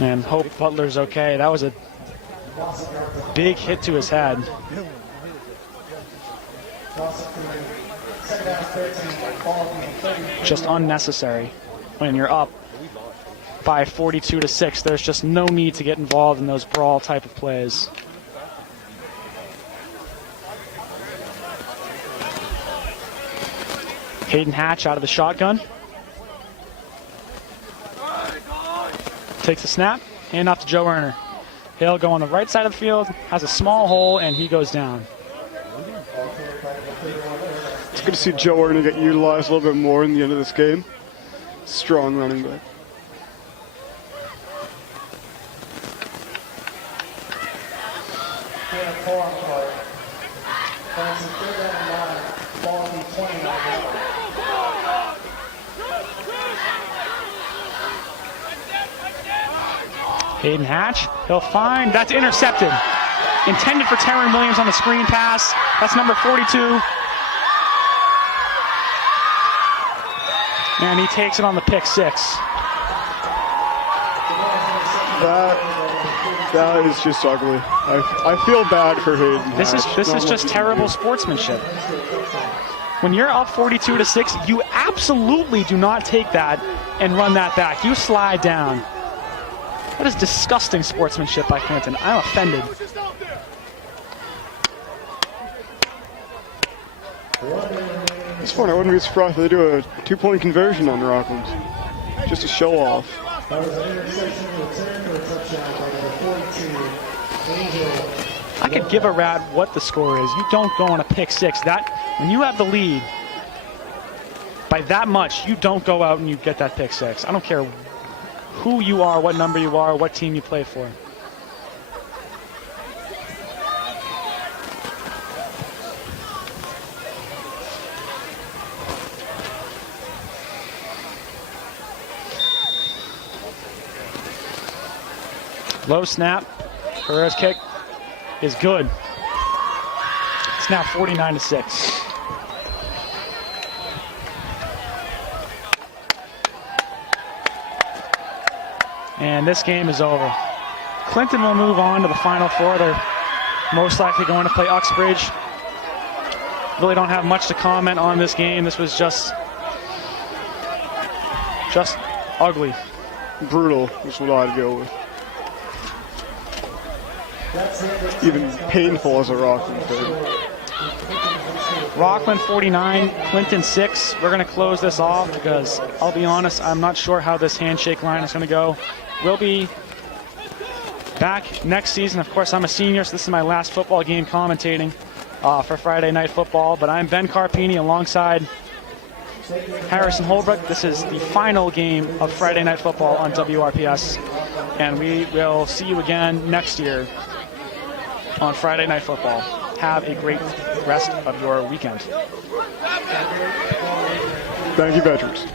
And Hope Butler's okay. That was a big hit to his head. Just unnecessary when you're up by 42-6. There's just no need to get involved in those brawl type of plays. Hayden Hatch out of the shotgun. Takes a snap, hand off to Joe Werner. He'll go on the right side of the field, has a small hole, and he goes down. It's good to see Joe Werner get utilized a little bit more in the end of this game. Strong running back. Hayden Hatch, he'll find, that's intercepted. Intended for Terry Williams on the screen pass. That's number 42. And he takes it on the pick six. That is just ugly. I feel bad for Hayden. This is just terrible sportsmanship. When you're up 42-6, you absolutely do not take that and run that back. You slide down. That is disgusting sportsmanship by Clinton. I'm offended. This one, I wouldn't be surprised if they do a 2-point conversion on Rockland. Just to show off. I could give a rat what the score is. You don't go on a pick six. That, when you have the lead by that much, you don't go out and you get that pick six. I don't care who you are, what number you are, what team you play for. Low snap. Herrera's kick is good. It's now 49-6. And this game is over. Clinton will move on to the Final Four. They're most likely going to play Uxbridge. Really don't have much to comment on this game. This was just ugly. Brutal is what I'd go with. Even painful as a Rockland fan. Rockland 49, Clinton 6. We're going to close this off because I'll be honest, I'm not sure how this handshake line is going to go. We'll be back next season. Of course, I'm a senior, so this is my last football game commentating for Friday Night Football. But I'm Ben Carpini alongside Harrison Holbrook. This is the final game of Friday Night Football on WRPS. And we will see you again next year on Friday Night Football. Have a great rest of your weekend. Thank you, veterans.